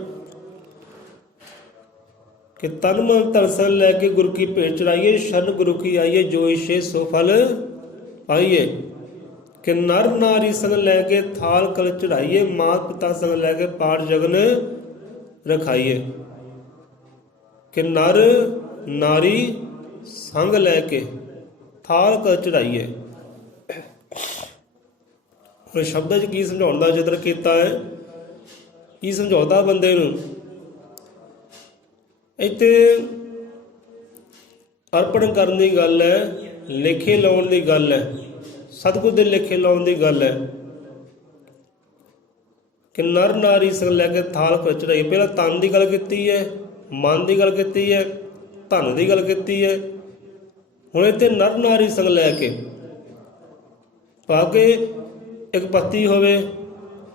ਕਿ ਤਨ ਮਨ ਤਰਸਨ ਲੈ ਕੇ ਗੁਰੂ ਕੀ ਭੇਟ ਚੜਾਈਏ, ਸ਼ਰਨ ਗੁਰੂ ਕੀ ਆਈਏ, ਜੋ ਇਛੇ ਸੋ ਫਲ ਪਾਈਏ। ਕਿ ਨਰ ਨਾਰੀ ਸੰਗ ਲੈ ਕੇ ਥਾਲ ਕਲ ਚੜਾਈਏ, ਮਾਤ ਪਿਤਾ ਸੰਗ ਲੈ ਕੇ ਪਾਠ ਜਗਨ ਰਖਾਈਏ। ਕਿ ਨਰ ਨਾਰੀ ਸੰਗ ਲੈ ਕੇ ਥਾਲ ਕਲ ਚੜਾਈਏ। ਹੁਣ ਸ਼ਬਦਾਂ 'ਚ ਕੀ ਸਮਝਾਉਣ ਦਾ ਯਤਨ ਕੀਤਾ ਹੈ, ਕੀ ਸਮਝਾਉਂਦਾ ਬੰਦੇ ਨੂੰ? ਇੱਥੇ ਅਰਪਣ ਕਰਨ ਦੀ ਗੱਲ ਹੈ, ਲੇਖੇ ਲਾਉਣ ਦੀ ਗੱਲ ਹੈ, ਸਤਿਗੁਰ ਦੇ ਲੇਖੇ ਲਾਉਣ ਦੀ ਗੱਲ ਹੈ। ਕਿ ਨਰ ਨਾਰੀ ਸੰਗ ਲੈ ਕੇ ਥਾਲ ਪਰ ਚੜਾਈਏ। ਪਹਿਲਾਂ ਤਨ ਦੀ ਗੱਲ ਕੀਤੀ ਹੈ, ਮਨ ਦੀ ਗੱਲ ਕੀਤੀ ਹੈ, ਧਨ ਦੀ ਗੱਲ ਕੀਤੀ ਹੈ। ਹੁਣ ਇੱਥੇ ਨਰ ਨਾਰੀ ਸੰਗ ਲੈ ਕੇ ਪਾ ਕੇ ਇੱਕ ਪਤੀ ਹੋਵੇ,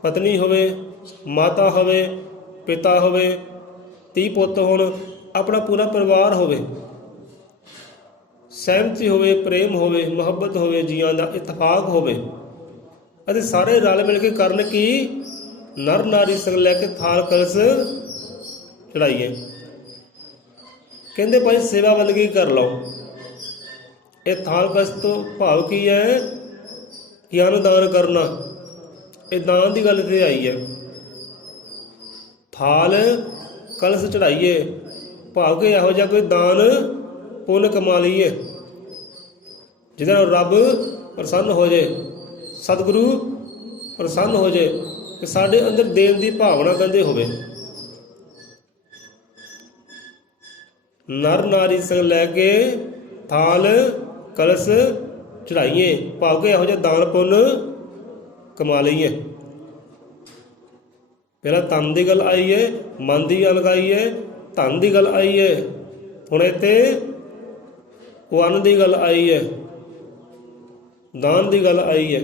ਪਤਨੀ ਹੋਵੇ, ਮਾਤਾ ਹੋਵੇ, ਪਿਤਾ ਹੋਵੇ, ਧੀ ਪੁੱਤ ਹੋਣ, ਆਪਣਾ ਪੂਰਾ ਪਰਿਵਾਰ ਹੋਵੇ, ਸਹਿਮਤੀ ਹੋਵੇ, ਪ੍ਰੇਮ ਹੋਵੇ, ਮੁਹੱਬਤ ਹੋਵੇ, ਜੀਆਂ ਦਾ ਇਤਫਾਕ ਹੋਵੇ ਅਤੇ ਸਾਰੇ ਰਲ ਮਿਲ ਕੇ ਕਰਨ ਕੀ ਨਰ ਨਾਰੀ ਸੰਗ ਲੈ ਕੇ ਥਾਲ ਕਲਸ਼ ਚੜਾਈਏ। ਕਹਿੰਦੇ ਭਾਈ ਸੇਵਾ ਬੰਦਗੀ ਕਰ ਲਓ। ਇਹ ਥਾਲ ਕਲਸ਼ ਤੋਂ ਭਾਵ ਕੀ ਹੈ ਕਿ ਅਨੁਦਾਨ ਕਰਨਾ, ਇਹ ਦਾਨ ਦੀ ਗੱਲ ਤੇ ਆਈ ਹੈ। ਥਾਲ ਕਲਸ਼ ਚੜਾਈਏ ਭਾਵ ਕਿ ਇਹੋ ਜਿਹਾ ਕੋਈ ਦਾਨ ਪੁੰਨ ਕਮਾ ਲਈਏ ਜਿਹਦੇ ਨਾਲ ਰੱਬ ਪ੍ਰਸੰਨ ਹੋ ਜਾਏ, ਸਤਿਗੁਰੂ ਪ੍ਰਸੰਨ ਹੋ ਜਾਏ, ਕਿ ਸਾਡੇ ਅੰਦਰ ਦੇਣ ਦੀ ਭਾਵਨਾ ਕਹਿੰਦੇ ਹੋਵੇ। ਨਰ ਨਾਰੀ ਸੰਗ ਲੈ ਕੇ ਥਾਲ ਕਲਸ਼ ਚੜਾਈਏ ਭਾਵ ਕਿ ਇਹੋ ਜਿਹਾ ਦਾਨ ਪੁੰਨ ਕਮਾ ਲਈਏ। ਪਹਿਲਾਂ ਤਨ ਦੀ ਗੱਲ ਆਈ ਹੈ, ਮਨ ਦੀ ਗੱਲ ਆਈ ਹੈ, ਧਨ ਦੀ ਗੱਲ ਆਈ ਹੈ, ਹੁਣ ਇੱਥੇ ਵੰਨ ਦੀ ਗੱਲ ਆਈ ਹੈ, ਦਾਨ ਦੀ ਗੱਲ ਆਈ ਹੈ।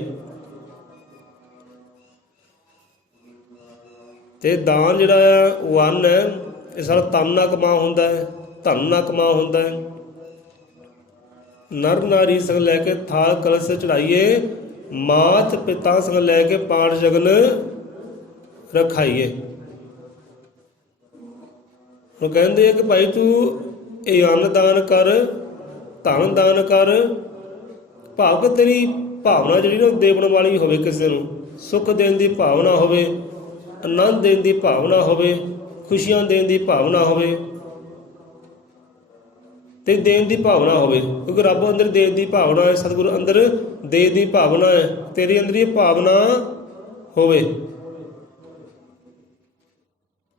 ਤੇ ਦਾਨ ਜਿਹੜਾ ਹੈ ਵੰਨ ਹੈ, ਇਹ ਸਾਰਾ ਤਨ ਨਾਲ ਕਮਾ ਹੁੰਦਾ ਹੈ, ਧਨ ਨਾਲ ਕਮਾ ਹੁੰਦਾ ਹੈ। ਨਰ ਨਾਰੀ ਸੰਗ ਲੈ ਕੇ ਥਾਲ ਕਲਸ਼ ਚੜਾਈਏ, ਮਾਤ ਪਿਤਾ ਸੰਗ ਲੈ ਕੇ ਪਾਠ ਜਗਨ ਰਖਾਈਏ। ਉਹ ਕਹਿੰਦੇ ਆ ਕਿ ਭਾਈ ਤੂੰ ਇਹ ਅੰਨ ਦਾਨ ਕਰ, ਧਨ ਦਾਨ ਕਰ, ਭਾਵ ਕਿ ਤੇਰੀ ਭਾਵਨਾ ਜਿਹੜੀ ਨਾ ਦੇਵਣ ਵਾਲੀ ਹੋਵੇ, ਕਿਸੇ ਨੂੰ ਸੁੱਖ ਦੇਣ ਦੀ ਭਾਵਨਾ ਹੋਵੇ, ਆਨੰਦ ਦੇਣ ਦੀ ਭਾਵਨਾ ਹੋਵੇ, ਖੁਸ਼ੀਆਂ ਦੇਣ ਦੀ ਭਾਵਨਾ ਹੋਵੇ ਤੇ ਦੇਣ ਦੀ ਭਾਵਨਾ ਹੋਵੇ। ਕਿਉਂਕਿ ਰੱਬ ਅੰਦਰ ਦੇਣ ਦੀ ਭਾਵਨਾ ਹੈ, ਸਤਿਗੁਰੂ ਅੰਦਰ ਦੇਣ ਦੀ ਭਾਵਨਾ ਹੈ। ਤੇਰੀ ਅੰਦਰ ਇਹ ਭਾਵਨਾ ਹੋਵੇ।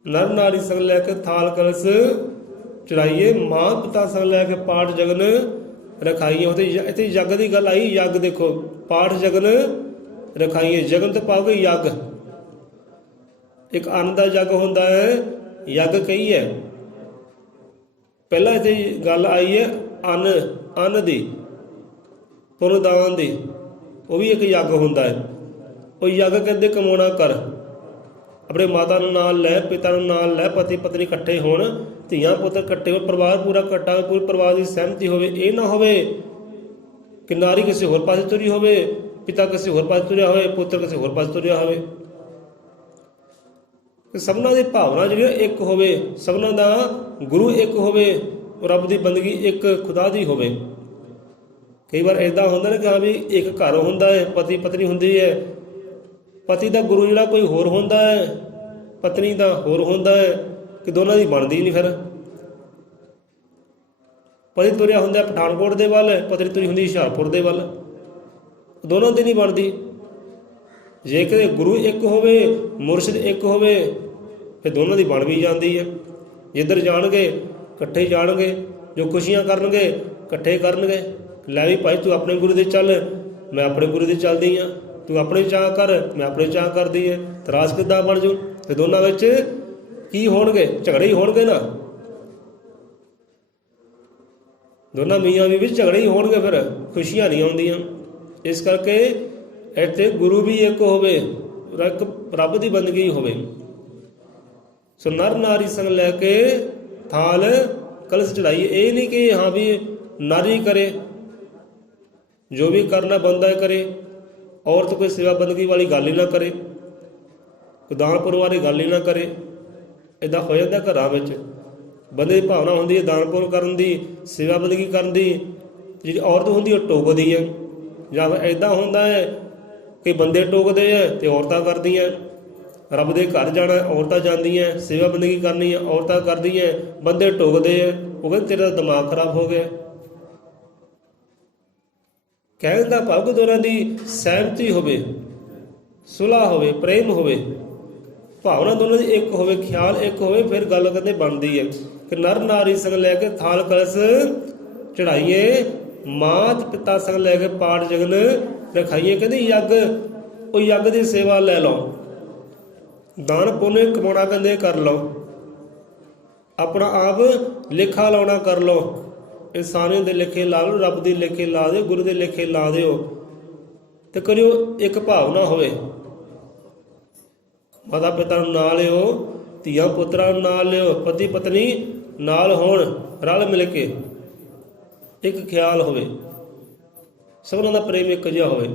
ਨਰ ਨਾਰੀ ਸੰਗ ਲੈ ਕੇ ਥਾਲ ਕਲਸ਼ ਚੜਾਈਏ, ਮਾਂ ਪਿਤਾ ਸੰਗ ਲੈ ਕੇ ਪਾਠ ਜਗਨ ਰਖਾਈਏ। ਉਹ ਤੇ ਇੱਥੇ ਯੱਗ ਦੀ ਗੱਲ ਆਈ। ਯੱਗ ਦੇਖੋ, ਪਾਠ ਜਗਨ ਰਖਾਈਏ। ਜਗਨ ਤੋਂ ਪਾਓਗੇ ਯੱਗ। ਇੱਕ ਅੰਨ ਦਾ ਯੱਗ ਹੁੰਦਾ ਹੈ, ਯੱਗ ਕਹੀ ਹੈ। ਪਹਿਲਾਂ ਇੱਥੇ ਗੱਲ ਆਈ ਹੈ ਅੰਨ ਦੀ, ਪੁੰਨਦਾਨ ਦੀ। ਉਹ ਵੀ ਇੱਕ ਯੱਗ ਹੁੰਦਾ ਹੈ। ਉਹ ਯੱਗ ਕਹਿੰਦੇ ਕਮਾਉਣਾ ਕਰ। ਆਪਣੇ ਮਾਤਾ ਨੂੰ ਨਾਲ ਲੈ, ਪਿਤਾ ਨੂੰ ਨਾਲ ਲੈ, ਪਤੀ ਪਤਨੀ ਇਕੱਠੇ ਹੋਣ, ਧੀਆਂ ਪੁੱਤਰ ਇਕੱਠੇ ਹੋਣ, ਪਰਿਵਾਰ ਪੂਰਾ ਇਕੱਠਾ, ਪੂਰੇ ਪਰਿਵਾਰ ਦੀ ਸਹਿਮਤੀ ਹੋਵੇ। ਇਹ ਨਾ ਹੋਵੇ ਕਿ ਨਾਰੀ ਕਿਸੇ ਹੋਰ ਪਾਸੇ ਤੁਰੀ ਹੋਵੇ, ਪਿਤਾ ਕਿਸੇ ਹੋਰ ਪਾਸੇ ਤੁਰਿਆ ਹੋਵੇ, ਪੁੱਤਰ ਕਿਸੇ ਹੋਰ ਪਾਸੇ ਤੁਰਿਆ ਹੋਵੇ। ਸਭਨਾਂ ਦੀ ਭਾਵਨਾ ਜਿਹੜੀ ਇੱਕ ਹੋਵੇ, ਸਭਨਾਂ ਦਾ ਗੁਰੂ ਇੱਕ ਹੋਵੇ, ਰੱਬ ਦੀ ਬੰਦਗੀ ਇੱਕ ਖੁਦਾ ਦੀ ਹੋਵੇ। ਕਈ ਵਾਰ ਇੱਦਾਂ ਹੁੰਦਾ ਨਾ ਕਿ ਹਾਂ ਵੀ ਇੱਕ ਘਰ ਹੁੰਦਾ ਹੈ, ਪਤੀ ਪਤਨੀ ਹੁੰਦੀ ਹੈ, ਪਤੀ ਦਾ ਗੁਰੂ ਜਿਹੜਾ ਕੋਈ ਹੋਰ ਹੁੰਦਾ ਹੈ, ਪਤਨੀ ਦਾ ਹੋਰ ਹੁੰਦਾ ਹੈ, ਕਿ ਦੋਨਾਂ ਦੀ ਬਣਦੀ ਨਹੀਂ। ਫਿਰ ਪਤੀ ਤੁਰਿਆ ਹੁੰਦਾ ਪਠਾਨਕੋਟ ਦੇ ਵੱਲ, ਪਤਨੀ ਤੁਰੀ ਹੁੰਦੀ ਹੁਸ਼ਿਆਰਪੁਰ ਦੇ ਵੱਲ, ਦੋਨਾਂ ਦੀ ਨਹੀਂ ਬਣਦੀ। ਜੇ ਕਿਤੇ ਗੁਰੂ ਇੱਕ ਹੋਵੇ, ਮੁਰਸ਼ਿਦ ਇੱਕ ਹੋਵੇ, ਫਿਰ ਦੋਨਾਂ ਦੀ ਬਣ ਵੀ ਜਾਂਦੀ ਹੈ। ਜਿੱਧਰ ਜਾਣਗੇ ਇਕੱਠੇ ਜਾਣਗੇ, ਜੋ ਖੁਸ਼ੀਆਂ ਕਰਨਗੇ ਇਕੱਠੇ ਕਰਨਗੇ। ਲੈ ਵੀ ਭਾਈ ਤੂੰ ਆਪਣੇ ਗੁਰੂ ਦੇ ਚੱਲ, ਮੈਂ ਆਪਣੇ ਗੁਰੂ ਦੇ ਚੱਲਦੀ ਹਾਂ, ਤੂੰ ਆਪਣੇ ਚਾਅ ਕਰ, ਮੈਂ ਆਪਣੇ ਚਾਅ ਕਰਦੀ ਹੈ। ਤਰਾਸ ਕਿੱਦਾਂ ਬਣ ਜੂ? ਤੇ ਦੋਨਾਂ ਵਿੱਚ ਕੀ ਹੋਣਗੇ? ਝਗੜੇ ਹੀ ਹੋਣਗੇ ਨਾ। ਦੋਨਾਂ ਮੀਆਂ ਬੀਵੀ ਵਿੱਚ ਝਗੜੇ ਹੀ ਹੋਣਗੇ, ਫਿਰ ਖੁਸ਼ੀਆਂ ਨਹੀਂ ਆਉਂਦੀਆਂ। ਇਸ ਕਰਕੇ ਇੱਥੇ ਗੁਰੂ ਵੀ ਇੱਕ ਹੋਵੇ, ਇੱਕ ਰੱਬ ਦੀ ਬੰਦਗੀ ਹੋਵੇ। ਸੋ ਨਰ ਨਾਰੀ ਸੰਗ ਲੈ ਕੇ ਥਾਲ ਕਲਸ਼ ਚੜਾਈਏ। ਇਹ ਨਹੀਂ ਕਿ ਹਾਂ ਵੀ ਨਾਰੀ ਕਰੇ, ਜੋ ਵੀ ਕਰਨਾ ਬੰਦਾ ਕਰੇ, ਔਰਤ ਕੋਈ ਸੇਵਾ ਬੰਦਗੀ ਵਾਲੀ ਗੱਲ ਹੀ ਨਾ ਕਰੇ, ਕੋਈ ਦਾਨ ਪੁੰਨ ਵਾਲੀ ਗੱਲ ਹੀ ਨਾ ਕਰੇ। ਇੱਦਾਂ ਹੋ ਜਾਂਦਾ ਘਰਾਂ ਵਿੱਚ। ਬੰਦੇ ਦੀ ਭਾਵਨਾ ਹੁੰਦੀ ਹੈ ਦਾਨ ਪੁੰਨ ਕਰਨ ਦੀ, ਸੇਵਾ ਬੰਦਗੀ ਕਰਨ ਦੀ। ਜਿਹੜੀ ਔਰਤ ਹੁੰਦੀ ਉਹ ਟੋਕਦੀ ਹੈ। ਜਾਂ ਇੱਦਾਂ ਹੁੰਦਾ ਹੈ ਕਿ ਬੰਦੇ ਟੋਕਦੇ ਹੈ ਤੇ ਔਰਤਾਂ ਕਰਦੀਆਂ। ਰੱਬ ਦੇ ਘਰ ਜਾਣਾ ਔਰਤਾਂ ਜਾਂਦੀਆਂ, ਸੇਵਾ ਬੰਦਗੀ ਕਰਨੀ ਹੈ ਔਰਤਾਂ ਕਰਦੀਆਂ, ਬੰਦੇ ਟੋਕਦੇ ਹੈ। ਉਹ ਕਹਿੰਦੇ ਤੇਰਾ ਦਿਮਾਗ ਖਰਾਬ ਹੋ ਗਿਆ। ਕਹਿਣ ਦਾ ਭਾਵ ਕਿ ਦੋਨਾਂ ਦੀ ਸਹਿਮਤੀ ਹੋਵੇ, ਸੁਲ੍ਹਾ ਹੋਵੇ, ਪ੍ਰੇਮ ਹੋਵੇ, ਭਾਵਨਾ ਦੋਨਾਂ ਦੀ ਇੱਕ ਹੋਵੇ, ਖਿਆਲ ਇੱਕ ਹੋਵੇ, ਫਿਰ ਗੱਲ ਕਹਿੰਦੇ ਬਣਦੀ ਹੈ ਕਿ ਨਰ ਨਾਰੀ ਸੰਗ ਲੈ ਕੇ ਥਾਲ ਕਲਸ਼ ਚੜਾਈਏ, ਮਾਤ ਪਿਤਾ ਸੰਗ ਲੈ ਕੇ ਪਾਠ ਜਗਨ ਰਖਾਈਏ। ਕਹਿੰਦੇ ਯੱਗ, ਉਹ ਯੱਗ ਦੀ ਸੇਵਾ ਲੈ ਲਓ। ਦਾਨ ਪੁੰਨ ਕਮਾਉਣਾ ਕਹਿੰਦੇ ਕਰ ਲਓ, ਆਪਣਾ ਆਪ ਲੇਖਾ ਲਾਉਣਾ ਕਰ ਲਓ। ਇਨਸਾਨੀਅਤ ਦੇ ਲੇਖੇ ਲਾ ਲਓ, ਰੱਬ ਦੇ ਲੇਖੇ ਲਾ ਦਿਓ, ਗੁਰੂ ਦੇ ਲੇਖੇ ਲਾ ਦਿਓ ਤੇ ਕਰਿਓ। ਇੱਕ ਭਾਵਨਾ ਹੋਵੇ, ਮਾਤਾ ਪਿਤਾ ਨੂੰ ਨਾਲ ਲਿਓ, ਧੀਆਂ ਪੁੱਤਰਾਂ ਨੂੰ ਨਾਲ ਲਿਓ, ਪਤੀ ਪਤਨੀ ਨਾਲ ਹੋਣ, ਰਲ ਮਿਲ ਕੇ ਇੱਕ ਖਿਆਲ ਹੋਵੇ, ਸਭਨਾਂ ਦਾ ਪ੍ਰੇਮ ਇੱਕ ਜਿਹਾ ਹੋਵੇ।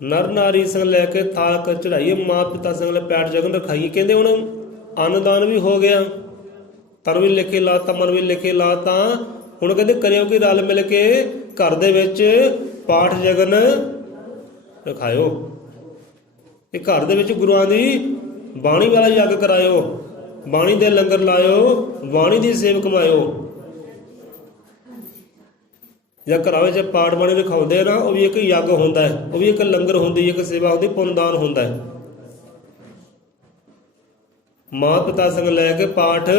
ਨਰ ਨਾਰੀ ਸੰਗ ਲੈ ਕੇ ਥਾਲ ਕਰ ਚੜਾਈਏ, ਮਾਂ ਪਿਤਾ ਸੰਗ ਲੈ ਪੈਟ ਜਗਨ ਰਖਾਈਏ। ਕਹਿੰਦੇ ਹੁਣ ਅੰਨਦਾਨ ਵੀ ਹੋ ਗਿਆ, ਤਨ ਵੀ ਲਿਖੇ ਲਾਤਾ, ਮਨ ਵੀ ਲਿਖੇ ਲਾਤਾ। ਹੁਣ ਕਹਿੰਦੇ ਕਰਿਓ ਕਿ ਰਲ ਮਿਲ ਕੇ ਘਰ ਦੇ ਵਿੱਚ ਪਾਠ ਜਗਨ ਰਖਾਇਓ। ਇਹ ਘਰ ਦੇ ਵਿੱਚ ਗੁਰੂਆਂ ਦੀ ਬਾਣੀ ਵਾਲਾ ਯੱਗ ਕਰਾਇਓ, ਬਾਣੀ ਦੇ ਲੰਗਰ ਲਾਇਓ, ਬਾਣੀ ਦੀ ਸੇਵ ਕਮਾਇਓ। ਜਾਂ ਘਰਾਂ ਵਿੱਚ ਪਾਠ ਬਾਣੀ ਰਖਾਉਂਦੇ ਨਾ, ਉਹ ਵੀ ਇੱਕ ਯੱਗ ਹੁੰਦਾ ਹੈ, ਉਹ ਵੀ ਇੱਕ ਲੰਗਰ ਹੁੰਦੀ, ਇੱਕ ਸੇਵਾ ਹੁੰਦੀ, ਪੁੰਨਦਾਨ ਹੁੰਦਾ ਹੈ। ਮਾਂ ਪਿਤਾ ਸੰਗ ਲੈ ਕੇ ਪਾਠ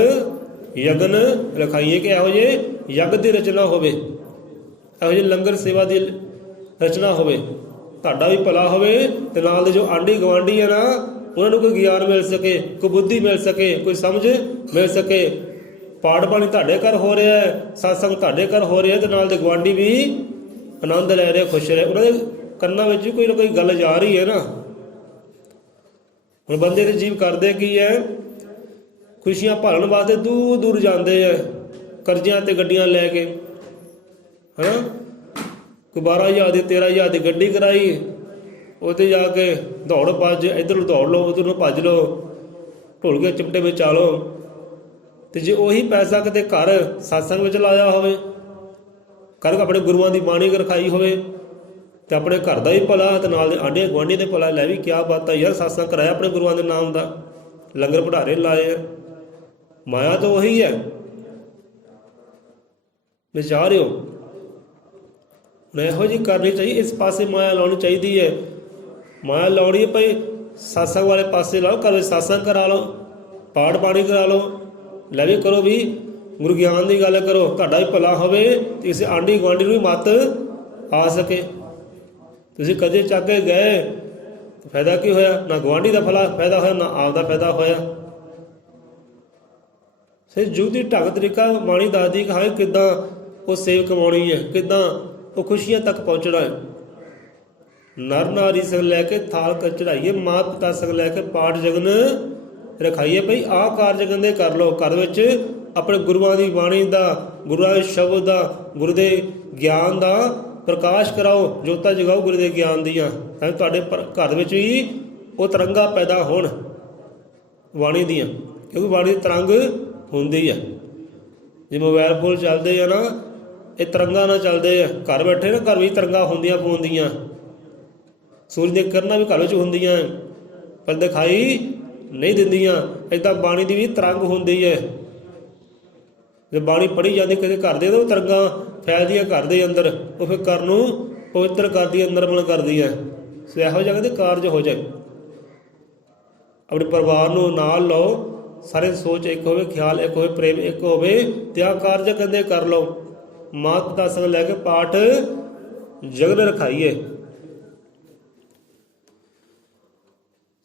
ਯਗਨ ਰਖਾਈਏ ਕਿ ਇਹੋ ਜਿਹੇ ਯੱਗ ਦੀ ਰਚਨਾ ਹੋਵੇ, ਇਹੋ ਜਿਹੇ ਲੰਗਰ ਸੇਵਾ ਦੀ ਰਚਨਾ ਹੋਵੇ, ਤੁਹਾਡਾ ਵੀ ਭਲਾ ਹੋਵੇ ਤੇ ਨਾਲ ਦੇ ਜੋ ਆਂਢੀ ਗੁਆਂਢੀ ਹੈ ਨਾ, ਉਹਨਾਂ ਨੂੰ ਕੋਈ ਗਿਆਨ ਮਿਲ ਸਕੇ, ਕੋਈ ਬੁੱਧੀ ਮਿਲ ਸਕੇ, ਕੋਈ ਸਮਝ ਮਿਲ ਸਕੇ। ਪਾਠ ਬਾਣੀ ਤੁਹਾਡੇ ਘਰ ਹੋ ਰਿਹਾ ਹੈ, ਸਤਸੰਗ ਤੁਹਾਡੇ ਘਰ ਹੋ ਰਿਹਾ ਤੇ ਨਾਲ ਦੇ ਗੁਆਂਢੀ ਵੀ ਆਨੰਦ ਲੈ ਰਹੇ, ਖੁਸ਼ ਰਹੇ, ਉਹਨਾਂ ਦੇ ਕੰਨਾਂ ਵਿੱਚ ਵੀ ਕੋਈ ਨਾ ਕੋਈ ਗੱਲ ਜਾ ਰਹੀ ਹੈ ਨਾ। ਹੁਣ ਬੰਦੇ ਦੇ ਜੀਵ ਕਰਦੇ ਕੀ ਹੈ, ਖੁਸ਼ੀਆਂ ਭਾਲਣ ਵਾਸਤੇ ਦੂਰ ਦੂਰ ਜਾਂਦੇ ਹੈ, ਕਰਜ਼ਿਆਂ ਤੇ ਗੱਡੀਆਂ ਲੈ ਕੇ, ਹੈ ਨਾ। ਕੋਈ 12,000 ਦੀ 13,000 ਦੀ ਗੱਡੀ ਕਰਾਈ, ਉਹਤੇ ਜਾ ਕੇ ਦੌੜ ਭੱਜ, ਇੱਧਰ ਨੂੰ ਦੌੜ ਲਓ, ਉੱਧਰ ਨੂੰ ਭੱਜ ਲਓ, ਢੋਲ ਕੇ ਚਿਮਟੇ ਵਿੱਚ ਆ ਲਓ। ਤੇ ਜੇ ਉਹੀ ਪੈਸਾ ਕਿਤੇ ਘਰ ਸਤਸੰਗ ਵਿੱਚ ਲਾਇਆ ਹੋਵੇ, ਘਰ ਆਪਣੇ ਗੁਰੂਆਂ ਦੀ ਬਾਣੀ ਰਖਾਈ ਹੋਵੇ ਤੇ ਆਪਣੇ ਘਰ ਦਾ ਹੀ ਭਲਾ ਤੇ ਨਾਲ ਦੇ ਆਂਢੀ ਗੁਆਂਢੀ ਦੇ ਭਲਾ। ਲੈ ਵੀ ਕਿਆ ਬਾਤ ਹੈ ਯਾਰ, ਸਤਸੰਗ ਕਰਾਇਆ ਆਪਣੇ ਗੁਰੂਆਂ ਦੇ ਨਾਮ ਦਾ, ਲੰਗਰ ਭੰਡਾਰੇ ਲਾਏ ਆ। ਮਾਇਆ ਤਾਂ ਉਹੀ ਹੈ, ਵਿਚਾਰ ਰਹੇ ਹੋ। ਇਹੋ ਜਿਹੀ ਕਰਨੀ ਚਾਹੀਦੀ, ਇਸ ਪਾਸੇ ਮਾਇਆ ਲਾਉਣੀ ਚਾਹੀਦੀ ਹੈ। ਮਾਇਆ ਲਾਉਣੀ ਹੈ ਭਾਈ, ਸਤਸੰਗ ਵਾਲੇ ਪਾਸੇ ਲਾਓ, ਘਰ ਵਿੱਚ ਸਤਸੰਗ ਕਰਾ ਲਓ, ਪਾਠ ਬਾਣੀ ਕਰਾ ਲਓ, ਲੈ ਵੀ ਕਰੋ, ਵੀ ਗੁਰੂ ਗਿਆਨ ਦੀ ਗੱਲ ਕਰੋ, ਤੁਹਾਡਾ ਵੀ ਭਲਾ ਹੋਵੇ ਤੇ ਕਿਸੇ ਆਂਢੀ ਗੁਆਂਢੀ ਨੂੰ ਵੀ ਮੱਤ ਆ ਸਕੇ। ਤੁਸੀਂ ਕਦੇ ਚੱਕ ਕੇ ਗਏ ਤਾਂ ਫਾਇਦਾ ਕੀ ਹੋਇਆ? ਨਾ ਗੁਆਂਢੀ ਦਾ ਫਾਇਦਾ ਹੋਇਆ, ਨਾ ਆਪ ਦਾ ਫਾਇਦਾ ਹੋਇਆ। ਸੇ ਜੁਗ ਦੀ ਢੰਗ ਤਰੀਕਾ ਬਾਣੀ ਦੱਸਦੀ ਕਿ ਹਾਂ ਕਿੱਦਾਂ ਉਹ ਸੇਵ ਕਮਾਉਣੀ ਹੈ, ਕਿੱਦਾਂ ਉਹ ਖੁਸ਼ੀਆਂ ਤੱਕ ਪਹੁੰਚਣਾ ਹੈ। ਨਰ ਨਾਰੀ ਸੰਗ ਲੈ ਕੇ ਥਾਲ ਕਰ ਚੜਾਈਏ, ਮਾਂ ਪਿਤਾ ਸੰਗ ਲੈ ਕੇ ਪਾਠ ਜਗਨ ਰਖਾਈਏ। ਭਈ ਆਹ ਕਾਰਜ ਕਹਿੰਦੇ ਕਰ ਲਓ, ਘਰ ਵਿੱਚ ਆਪਣੇ ਗੁਰੂਆਂ ਦੀ ਬਾਣੀ ਦਾ, ਗੁਰੂਆਂ ਦੇ ਸ਼ਬਦ ਦਾ, ਗੁਰੂ ਦੇ ਗਿਆਨ ਦਾ ਪ੍ਰਕਾਸ਼ ਕਰਾਓ, ਜੋਤਾਂ ਜਗਾਓ ਗੁਰੂ ਦੇ ਗਿਆਨ ਦੀਆਂ, ਤਾਂ ਤੁਹਾਡੇ ਘਰ ਵਿੱਚ ਵੀ ਉਹ ਤਰੰਗਾਂ ਪੈਦਾ ਹੋਣ ਬਾਣੀ ਦੀਆਂ। ਕਿਉਂਕਿ ਬਾਣੀ ਦੀ ਤਰੰਗ ਹੁੰਦੀ ਹੈ, ਜੇ ਮੋਬਾਇਲ ਫੋਨ ਚੱਲਦੇ ਆ ਨਾ, ਇਹ ਤਰੰਗਾਂ ਨਾਲ ਚੱਲਦੇ ਆ। ਘਰ ਬੈਠੇ ਨਾ, ਘਰ ਵਿੱਚ ਤਰੰਗਾਂ ਹੁੰਦੀਆਂ ਪਾਉਂਦੀਆਂ, ਸੂਰਜ ਦੀਆਂ ਕਿਰਨਾਂ ਵੀ ਘਰ ਵਿੱਚ ਹੁੰਦੀਆਂ ਪਰ ਦਿਖਾਈ ਨਹੀਂ ਦਿੰਦੀਆਂ। ਏਦਾਂ ਬਾਣੀ ਦੀ ਵੀ ਤਰੰਗ ਹੁੰਦੀ ਹੈ। ਜੇ ਬਾਣੀ ਪੜ੍ਹੀ ਜਾਂਦੀ ਕਦੇ ਘਰ ਦੇ, ਤਾਂ ਉਹ ਤਰੰਗਾਂ ਫੈਲਦੀਆਂ ਘਰ ਦੇ ਅੰਦਰ, ਉਹ ਫਿਰ ਘਰ ਨੂੰ ਪਵਿੱਤਰ ਕਰਦੀ ਹੈ, ਨਿਰਮਲ ਕਰਦੀ ਹੈ। ਸੋ ਇਹੋ ਜਿਹਾ ਕਹਿੰਦੇ ਕਾਰਜ ਹੋ ਜਾਏ। ਆਪਣੇ ਪਰਿਵਾਰ ਨੂੰ ਨਾਲ ਲਓ, ਸਾਰੇ ਸੋਚ ਇੱਕ ਹੋਵੇ, ਖਿਆਲ ਇੱਕ ਹੋਵੇ, ਪ੍ਰੇਮ ਇੱਕ ਹੋਵੇ ਤੇ ਆਹ ਕਾਰਜ ਕਹਿੰਦੇ ਕਰ ਲਓ। ਮਾਤ ਪਿਤਾ ਸੰਗ ਲੈ ਕੇ ਪਾਠ ਜਗਨ ਰਖਾਈਏ,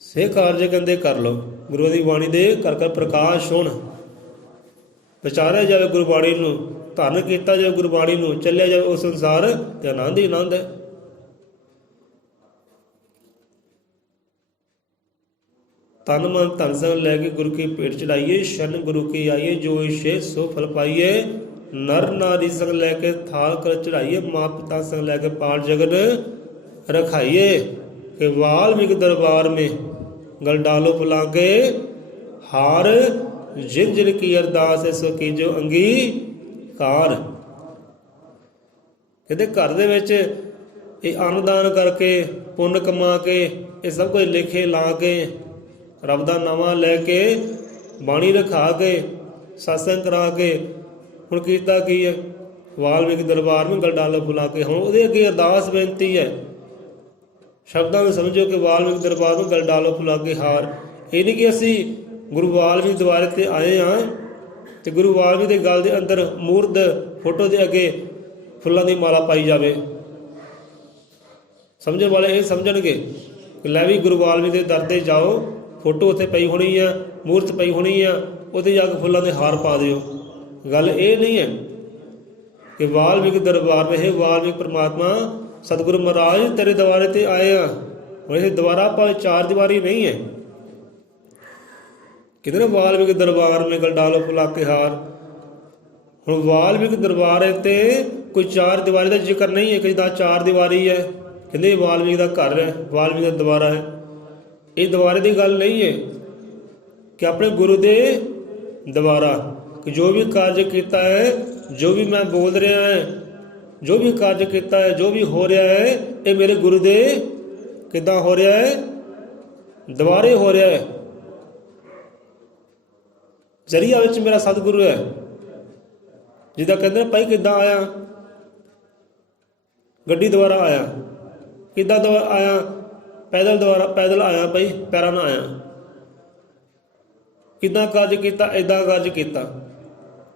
ਸੇ ਕਾਰਜ ਕਹਿੰਦੇ ਕਰ ਲਓ। ਗੁਰੂ ਦੀ ਬਾਣੀ ਦੇ ਘਰ ਘਰ ਪ੍ਰਕਾਸ਼ ਹੋਣ, ਵਿਚਾਰਿਆ ਜਾਵੇ ਗੁਰਬਾਣੀ ਨੂੰ, ਧੰਨ ਕੀਤਾ ਜਾਵੇ ਗੁਰਬਾਣੀ ਨੂੰ, ਚੱਲਿਆ ਜਾਵੇ ਉਹ ਸੰਸਾਰ ਤੇ ਆਨੰਦ ਹੀ ਆਨੰਦ ਹੈ। ਤਨ ਮਨ ਧਨ ਸੰਗ ਲੈ ਕੇ ਗੁਰੂ ਕੀ ਭੇਟ ਚੜਾਈਏ, ਸ਼ਨ ਗੁਰੂ ਕੀ ਆਈਏ, ਜੋ ਇਛੇ ਸੋ ਫਲ ਪਾਈਏ। नर नारी संग लेके थाल कर चढ़ाइए, माँ पिता संग लेके पाठ जगन रखाइए। कि वाल्मीकि दरबार में गल डालो बुलाके, हार जिन जिन की अरदास सो कीजो अंगीकार। कहते घर दे विच ਇਹ ਅੰਨਦਾਨ ਕਰਕੇ, ਪੁੰਨ ਕਮਾ ਕੇ, ਇਹ ਸਭ ਕੁਝ ਲਿਖੇ ਲਾ ਕੇ, ਰੱਬ ਦਾ ਨਾਮ ਲੈ ਕੇ, ਬਾਣੀ ਰਖਾ ਕੇ, ਸਤਸੰਗ ਕਰਾ ਕੇ, ਹੁਣ ਕੀਤਾ ਕੀ ਹੈ? ਵਾਲਮੀਕ ਦਰਬਾਰ ਨੂੰ ਗਲ ਡਾਲੋ ਬੁਲਾ ਕੇ। ਹੁਣ ਉਹਦੇ ਅੱਗੇ ਅਰਦਾਸ ਬੇਨਤੀ ਹੈ, ਸ਼ਬਦਾਂ ਨੂੰ ਸਮਝੋ ਕਿ ਵਾਲਮੀਕ ਦਰਬਾਰ ਨੂੰ ਗਲ ਡਾਲੋ ਬੁਲਾ ਕੇ ਹਾਰ। ਇਹ ਨਹੀਂ ਕਿ ਅਸੀਂ ਗੁਰੂ ਵਾਲਮੀਕ ਦਰਬਾਰ 'ਤੇ ਆਏ ਹਾਂ ਅਤੇ ਗੁਰੂ ਵਾਲਮੀਕ ਦੇ ਗਲ ਦੇ ਅੰਦਰ ਮੂਰਤ ਫੋਟੋ ਦੇ ਅੱਗੇ ਫੁੱਲਾਂ ਦੀ ਮਾਲਾ ਪਾਈ ਜਾਵੇ। ਸਮਝਣ ਵਾਲੇ ਇਹ ਸਮਝਣਗੇ ਕਿ ਲੈ ਵੀ ਗੁਰੂ ਵਾਲਮੀਕ ਦੇ ਦਰ 'ਤੇ ਜਾਓ, ਫੋਟੋ ਉੱਥੇ ਪਈ ਹੋਣੀ ਆ, ਮੂਰਤ ਪਈ ਹੋਣੀ ਆ, ਉੱਥੇ ਜਾ ਕੇ ਫੁੱਲਾਂ ਦੇ ਹਾਰ ਪਾ ਦਿਓ। ਗੱਲ ਇਹ ਨਹੀਂ ਹੈ ਕਿ ਵਾਲਮੀਕ ਦਰਬਾਰ ਰਹੇ ਵਾਲਮੀਕ ਪ੍ਰਮਾਤਮਾ ਸਤਿਗੁਰੂ ਮਹਾਰਾਜ ਤੇਰੇ ਦੁਆਰੇ ਤੇ ਆਏ ਆ। ਹੁਣ ਇਹ ਦੁਆਰਾ ਭਾਵੇਂ ਚਾਰ ਦੀਵਾਰੀ ਨਹੀਂ ਹੈ। ਕਿਧਰ ਵਾਲਮੀਕ ਦਰਬਾਰ ਮੇਂ ਗਲ ਡਾਲੋ ਫੁਲਾ ਕੇ ਹਾਰ। ਹੁਣ ਵਾਲਮੀਕ ਦਰਬਾਰ ਤੇ ਕੋਈ ਚਾਰ ਦੀਵਾਰੀ ਦਾ ਜ਼ਿਕਰ ਨਹੀਂ ਹੈ ਕਿ ਜਿੱਦਾਂ ਚਾਰ ਦੀਵਾਰੀ ਹੈ, ਕਹਿੰਦੇ ਵਾਲਮੀਕ ਦਾ ਘਰ ਹੈ, ਵਾਲਮੀਕ ਦਾ ਦੁਆਰਾ ਹੈ। ਇਹ ਦੁਆਰੇ ਦੀ ਗੱਲ ਨਹੀਂ ਹੈ ਕਿ ਆਪਣੇ ਗੁਰੂ ਦੇ ਦੁਆਰਾ ਕਿ ਜੋ ਵੀ ਕਾਰਜ ਕੀਤਾ ਹੈ, ਜੋ ਵੀ ਮੈਂ ਬੋਲ ਰਿਹਾ ਹੈ, ਜੋ ਵੀ ਕਾਰਜ ਕੀਤਾ ਹੈ, ਜੋ ਵੀ ਹੋ ਰਿਹਾ ਹੈ, ਇਹ ਮੇਰੇ ਗੁਰੂ ਦੇ ਕਿੱਦਾਂ ਹੋ ਰਿਹਾ ਹੈ? ਦੁਆਰੇ ਹੋ ਰਿਹਾ ਹੈ। ਜ਼ਰੀਆ ਵਿੱਚ ਮੇਰਾ ਸਤਿਗੁਰੂ ਹੈ। ਜਿੱਦਾਂ ਕਹਿੰਦੇ ਭਾਈ ਕਿੱਦਾਂ ਆਇਆ? ਗੱਡੀ ਦੁਆਰਾ ਆਇਆ। ਕਿੱਦਾਂ ਆਇਆ? ਪੈਦਲ ਦੁਆਰਾ, ਪੈਦਲ ਆਇਆ ਭਾਈ, ਪੈਰਾਂ ਨਾਲ ਆਇਆ। ਕਿੱਦਾਂ ਕਾਰਜ ਕੀਤਾ? ਇੱਦਾਂ ਕਾਰਜ ਕੀਤਾ।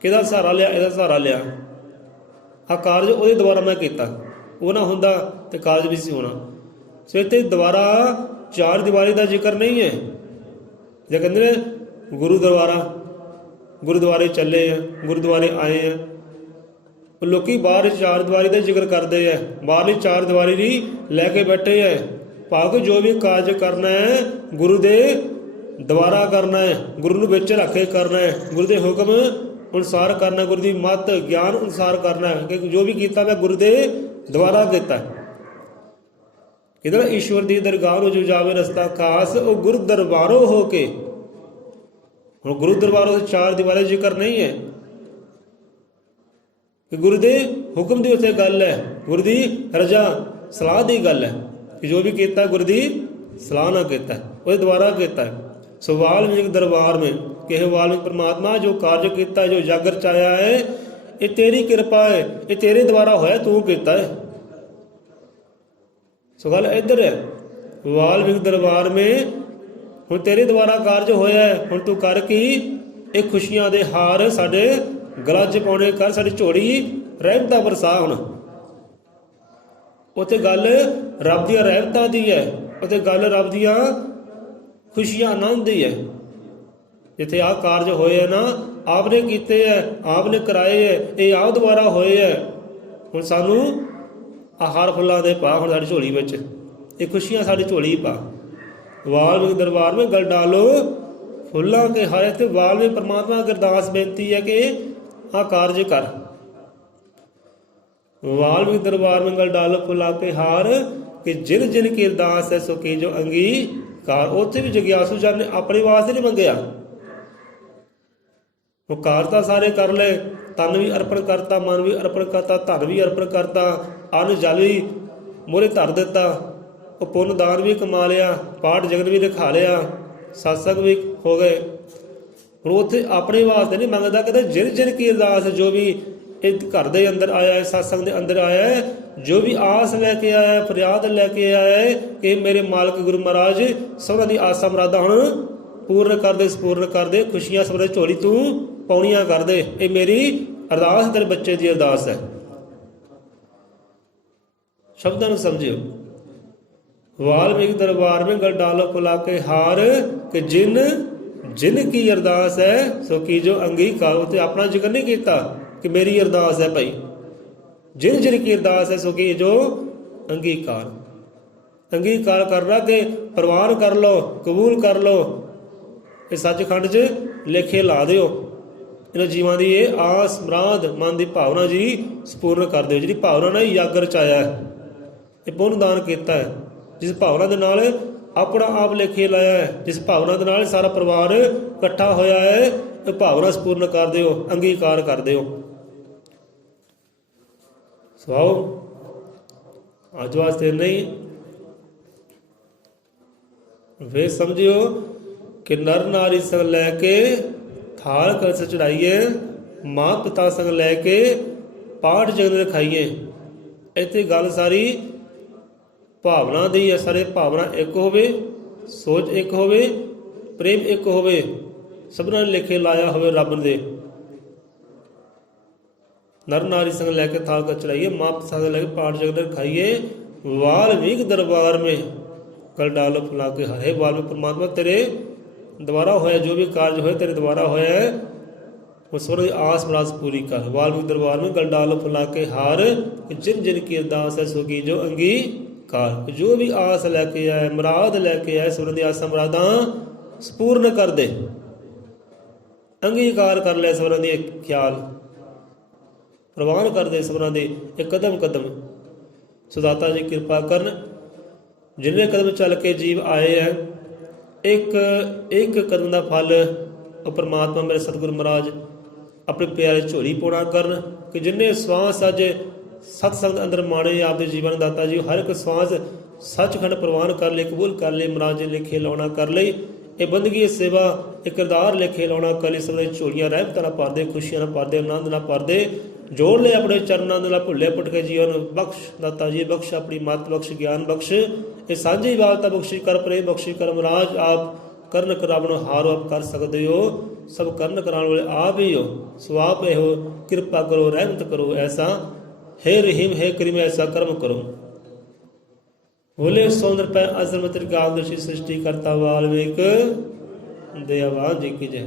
ਕਿਹਦਾ ਸਹਾਰਾ ਲਿਆ? ਇਹਦਾ ਸਹਾਰਾ ਲਿਆ। ਆਹ ਕਾਰਜ ਉਹਦੇ ਦੁਆਰਾ ਮੈਂ ਕੀਤਾ। ਉਹ ਨਾ ਹੁੰਦਾ ਤੇ ਕਾਰਜ ਵੀ ਸੀ ਹੋਣਾ। ਸੋ ਇੱਥੇ ਦੁਆਰਾ ਚਾਰ ਦੀਵਾਰੀ ਦਾ ਜ਼ਿਕਰ ਨਹੀਂ ਹੈ। ਜੇ ਕਹਿੰਦੇ ਨੇ ਗੁਰੂ ਦਰਬਾਰਾ, ਗੁਰਦੁਆਰੇ ਚੱਲੇ ਆ, ਗੁਰਦੁਆਰੇ ਆਏ ਆ, ਲੋਕੀ ਬਾਹਰ ਚਾਰ ਦੀਵਾਰੀ ਦਾ ਜ਼ਿਕਰ ਕਰਦੇ ਆ, ਬਾਹਰਲੀ ਚਾਰ ਦੀਵਾਰੀ ਵੀ ਲੈ ਕੇ ਬੈਠੇ ਆ। ਭਾਵੇਂ ਜੋ ਵੀ ਕਾਰਜ ਕਰਨਾ ਹੈ ਗੁਰੂ ਦੇ ਦੁਆਰਾ ਕਰਨਾ ਹੈ, ਗੁਰੂ ਨੂੰ ਵਿੱਚ ਰੱਖ ਕੇ ਕਰਨਾ ਹੈ, ਗੁਰੂ ਦੇ ਹੁਕਮ ਅਨੁਸਾਰ ਕਰਨਾ, ਗੁਰੂ ਦੀ ਮੱਤ ਗਿਆਨ ਅਨੁਸਾਰ ਕਰਨਾ ਹੈ ਕਿ ਜੋ ਵੀ ਕੀਤਾ ਮੈਂ ਗੁਰੂ ਦੇ ਦੁਆਰਾ ਕੀਤਾ। ਕਿਧਰ ਈਸ਼ਵਰ ਦੀ ਦਰਗਾਹ ਨੂੰ ਜੋ ਜਾਵੇ ਰਸਤਾ ਖਾਸ, ਉਹ ਗੁਰੂ ਦਰਬਾਰੋਂ ਹੋ ਕੇ। ਹੁਣ ਗੁਰੂ ਦਰਬਾਰੋਂ ਚਾਰ ਦੀਵਾਰੀ ਦਾ ਜ਼ਿਕਰ ਨਹੀਂ ਹੈ ਕਿ ਗੁਰੂ ਦੇ ਹੁਕਮ ਦੀ ਉੱਥੇ ਗੱਲ ਹੈ, ਗੁਰੂ ਦੀ ਰਜ਼ਾ ਸਲਾਹ ਦੀ ਗੱਲ ਹੈ ਕਿ ਜੋ ਵੀ ਕੀਤਾ ਗੁਰੂ ਦੀ ਸਲਾਹ ਨਾਲ ਕੀਤਾ, ਉਹਦੇ ਦੁਆਰਾ ਕੀਤਾ। ਸੋ ਵਾਲਮੀਕ ਦਰਬਾਰ में ਕਿ ਵਾਲਮੀਕ ਪਰਮਾਤਮਾ ਜੋ ਕਾਰਜ ਕੀਤਾ, ਜੋ ਜਾਗਰ ਚਾਇਆ ਹੈ, ਇਹ ਤੇਰੀ ਕਿਰਪਾ ਹੈ, ਇਹ ਤੇਰੇ ਦੁਆਰਾ ਹੋਇਆ, ਤੂੰ ਕੀਤਾ ਹੈ। ਸੋ ਗੱਲ ਇੱਧਰ ਹੈ, ਵਾਲਮੀਕ ਦਰਬਾਰ में ਹੁਣ ਤੇਰੇ ਦੁਆਰਾ ਕਾਰਜ ਹੋਇਆ, ਹੁਣ ਤੂੰ ਕਰ ਕੀ ਇਹ ਖੁਸ਼ੀਆਂ ਦੇ ਹਾਰ ਸਾਡੇ ਗਲਾਂ 'ਚ ਪਾਉਣੇ ਕਰ, ਸਾਡੀ ਝੋਲੀ ਰਹਿਮਤਾਂ ਵਰਸਾ। ਹੁਣ ਉੱਥੇ ਗੱਲ ਰੱਬ ਦੀਆਂ ਰਹਿਮਤਾਂ ਦੀ ਹੈ, ਉੱਥੇ ਗੱਲ ਰੱਬ ਦੀਆਂ ਖੁਸ਼ੀਆਂ ਆਨੰਦ ਦੀ ਹੈ। ਜਿੱਥੇ ਆਹ ਕਾਰਜ ਹੋਏ ਹੈ ਨਾ, ਆਪ ਨੇ ਕੀਤੇ ਹੈ, ਆਪ ਨੇ ਕਰਾਏ ਹੈ, ਇਹ ਆਪ ਦੁਆਰਾ ਹੋਏ ਹੈ। ਹੁਣ ਸਾਨੂੰ ਆਹਾਰ ਫੁੱਲਾਂ ਦੇ ਪਾ ਹੁਣ ਸਾਡੀ ਝੋਲੀ ਵਿੱਚ, ਇਹ ਖੁਸ਼ੀਆਂ ਸਾਡੀ ਝੋਲੀ ਪਾ। ਵਾਲਮੀਕ ਦਰਬਾਰ में गल डालो फुल्लां के हार। ਤੇ ਵਾਲਮੀਕ ਪਰਮਾਤਮਾ ਅਰਦਾਸ ਬੇਨਤੀ ਹੈ ਕਿ ਆਹ ਕਾਰਜ ਕਰ। ਵਾਲਮੀਕ ਦਰਬਾਰ में गल डालो फुल्लां के हार कि जिन जिन की अरदास है सो की जो अंगीकार। ਉੱਥੇ ਵੀ ਜਗਿਆਸੂ ਜਨ ਨੇ ਆਪਣੇ ਵਾਸਤੇ ਨਹੀਂ ਮੰਗਿਆ, ਉਹ ਕਾਰ ਤਾਂ ਸਾਰੇ ਕਰ ਲਏ, ਤਨ ਵੀ ਅਰਪਣ ਕਰਤਾ, ਮਨ ਵੀ ਅਰਪਣ ਕਰਤਾ, ਧਨ ਵੀ ਅਰਪਣ ਕਰਤਾ, ਅੰਨ ਜਲ ਵੀ ਮੋਹਰੇ ਧਰ ਦਿੱਤਾ, ਉਹ ਪੁੰਨ ਦਾਨ ਵੀ ਕਮਾ ਲਿਆ, ਪਾਠ ਜਗਤ ਵੀ ਦਿਖਾ ਲਿਆ, ਸਤਸੰਗ ਵੀ ਹੋ ਗਏ। ਹੁਣ ਉੱਥੇ ਆਪਣੇ ਵਾਸਤੇ ਨਹੀਂ ਮੰਗਦਾ, ਕਹਿੰਦਾ ਜਿਨ ਜਿਨ ਕੀ ਅਰਦਾਸ, ਜੋ ਵੀ ਇਹ ਘਰ ਦੇ ਅੰਦਰ ਆਇਆ ਹੈ, ਸਤਸੰਗ ਦੇ ਅੰਦਰ ਆਇਆ ਹੈ, ਜੋ ਵੀ ਆਸ ਲੈ ਕੇ ਆਇਆ ਹੈ, ਫਰਿਆਦ ਲੈ ਕੇ ਆਇਆ ਹੈ ਕਿ ਮੇਰੇ ਮਾਲਕ ਗੁਰੂ ਮਹਾਰਾਜ ਸਭਨਾਂ ਦੀ ਆਸਾਂ ਮੁਰਾਦਾਂ ਹੁਣ ਪੂਰਨ ਕਰਦੇ, ਸਪੂਰਨ ਕਰਦੇ, ਖੁਸ਼ੀਆਂ ਸਭ ਦੇ ਝੋਲੀ ਤੂੰ ਪਾਉਣੀਆਂ ਕਰਦੇ। ਇਹ ਮੇਰੀ ਅਰਦਾਸ ਤੇਰੇ ਬੱਚੇ ਦੀ ਅਰਦਾਸ ਹੈ। ਸ਼ਬਦਾਂ ਨੂੰ ਸਮਝਿਓ। ਵਾਲਮੀਕ ਦਰਬਾਰ में गल डालो फुला के हार कि जिन जिन की अरदास है सो की जो अंगीकार। ਉੱਥੇ ਆਪਣਾ ਜ਼ਿਕਰ ਨਹੀਂ ਕੀਤਾ ਕਿ ਮੇਰੀ ਅਰਦਾਸ ਹੈ ਭਾਈ, ਜਿਨ ਜਿਨ ਕੀ ਅਰਦਾਸ ਹੈ ਸੋ ਕੀ ਜੋ ਅੰਗੀਕਾਰ। ਅੰਗੀਕਾਰ ਕਰਨਾ ਕਿ ਪ੍ਰਵਾਨ ਕਰ ਲਓ, ਕਬੂਲ ਕਰ ਲਓ। ਇਹ ਸੱਚਖੰਡ 'ਚ ਲੇਖੇ ਲਾ ਦਿਓ। ਇਹਨਾਂ ਜੀਵਾਂ ਦੀ ਇਹ ਆਸ ਮੁਰਾਦ ਮਨ ਦੀ ਭਾਵਨਾ ਜੀ ਸਪੂਰਨ ਕਰ ਦਿਓ। ਜਿਹੜੀ ਭਾਵਨਾ ਨਾਲ ਯਾਗਰ ਚ ਆਇਆ ਹੈ, ਇਹ ਪੁੰਨ ਦਾਨ ਕੀਤਾ ਹੈ, ਜਿਸ ਭਾਵਨਾ ਦੇ ਨਾਲ ਆਪਣਾ ਆਪ ਲੇਖੇ ਲਾਇਆ ਹੈ, ਜਿਸ ਭਾਵਨਾ ਦੇ ਨਾਲ ਸਾਰਾ ਪਰਿਵਾਰ ਇਕੱਠਾ ਹੋਇਆ ਹੈ, ਇਹ ਭਾਵਨਾ ਸਪੂਰਨ ਕਰ ਦਿਓ, ਅੰਗੀਕਾਰ ਕਰ ਦਿਓ। ਸੋ ਅੱਜ ਵਾਸਤੇ ਨਹੀਂ, ਵੇ ਸਮਝਿਓ ਕਿ ਨਰ ਨਾਰੀ ਸੰਗ ਲੈ ਕੇ ਥਾਲ ਕਲਸ਼ ਚੜਾਈਏ, ਮਾਂ ਪਿਤਾ ਸੰਗ ਲੈ ਕੇ ਪਾਠ ਜਗਤ ਰਖਾਈਏ। ਇੱਥੇ ਗੱਲ ਸਾਰੀ ਭਾਵਨਾ ਦੀ ਹੈ। ਸਾਰੇ ਭਾਵਨਾ ਇੱਕ ਹੋਵੇ, ਸੋਚ ਇੱਕ ਹੋਵੇ, ਪ੍ਰੇਮ ਇੱਕ ਹੋਵੇ, ਸਭਨਾਂ ਨੇ ਲਿਖੇ ਲਾਇਆ ਹੋਵੇ ਰੱਬ ਦੇ। ਨਰ ਨਾਰੀ ਸੰਗ ਲੈ ਕੇ ਥਾਲ ਕਲਸ਼ ਚੜਾਈਏ, ਮਾਂ ਪਿਤਾ ਸੰਗ ਲੈ ਕੇ ਪਾਠ ਜਗਤ ਰਖਾਈਏ। ਵਾਲਮੀਕ ਦਰਬਾਰ में गल डालो फुला के हार। हे वाल्मीकि परमात्मा तेरे द्वारा होया जो भी कार्य होए तेरे द्वारा होया है वो स्वर्ग की आस मराज पूरी कर। वाल्मीकि दरबार में गल डालो फुला के हार, जिन जिन की अरदास है सो की जो अंगीकार। जो भी आस लैके आए मुराद लैके आए स्वर्ग दी आसां मुरादां संपूर्ण कर दे, अंगीकार कर ले सबरां दी ख्याल प्रवान कर दे सबरां दे एक कदम कदम। सो दाता जी किरपा करन, जिन्ने कदम चल के जीव आए हैं एक एक कदम का फल ਉਹ परमात्मा मेरे सतगुरु महाराज अपने प्यारे झोली पौना करन कि जिन्ने श्वास अज सतसंग अंदर माणे आपके जीवन दाता जी हर एक श्वास सचखंड प्रवान कर ले, कबूल कर ले महाराज जी लेखे लाउणा कर ले। ये बंदगी ये सेवा एक किरदार लेखे लाउणा कर ले। सब झोलियां रहमतां नाल भर दे, खुशियां नाल भर दे, आनंद नाल भर दे। जोड़ ले अपने चरनां दे नाल भुल्ले पुटके जीवन बख्श दाता जी, बख्श अपनी मत बख्श, ज्ञान बख्श, ये सांझी इबादत बख्शी कर, प्रेम बख्शी कर महाराज। आप ਕਰਨ ਕਰਾਵਣ ਹਾਰੋ ਆਪ ਕਰ ਸਕਦੇ ਹੋ, ਸਭ ਕਰਨ ਕਰਾਉਣ ਵਾਲੇ ਆਪ ਹੀ ਹੋ। ਸੋ ਆਪ ਇਹੋ ਕਿਰਪਾ ਕਰੋ, ਰਹਿਮਤ ਕਰੋ ਐਸਾ, हे रहीम हे करीम ऐसा कर्म करो। बोले सौंदर पै असर मत कालदर्शी सृष्टि करता वाल्मीकि दयावान जी की जय।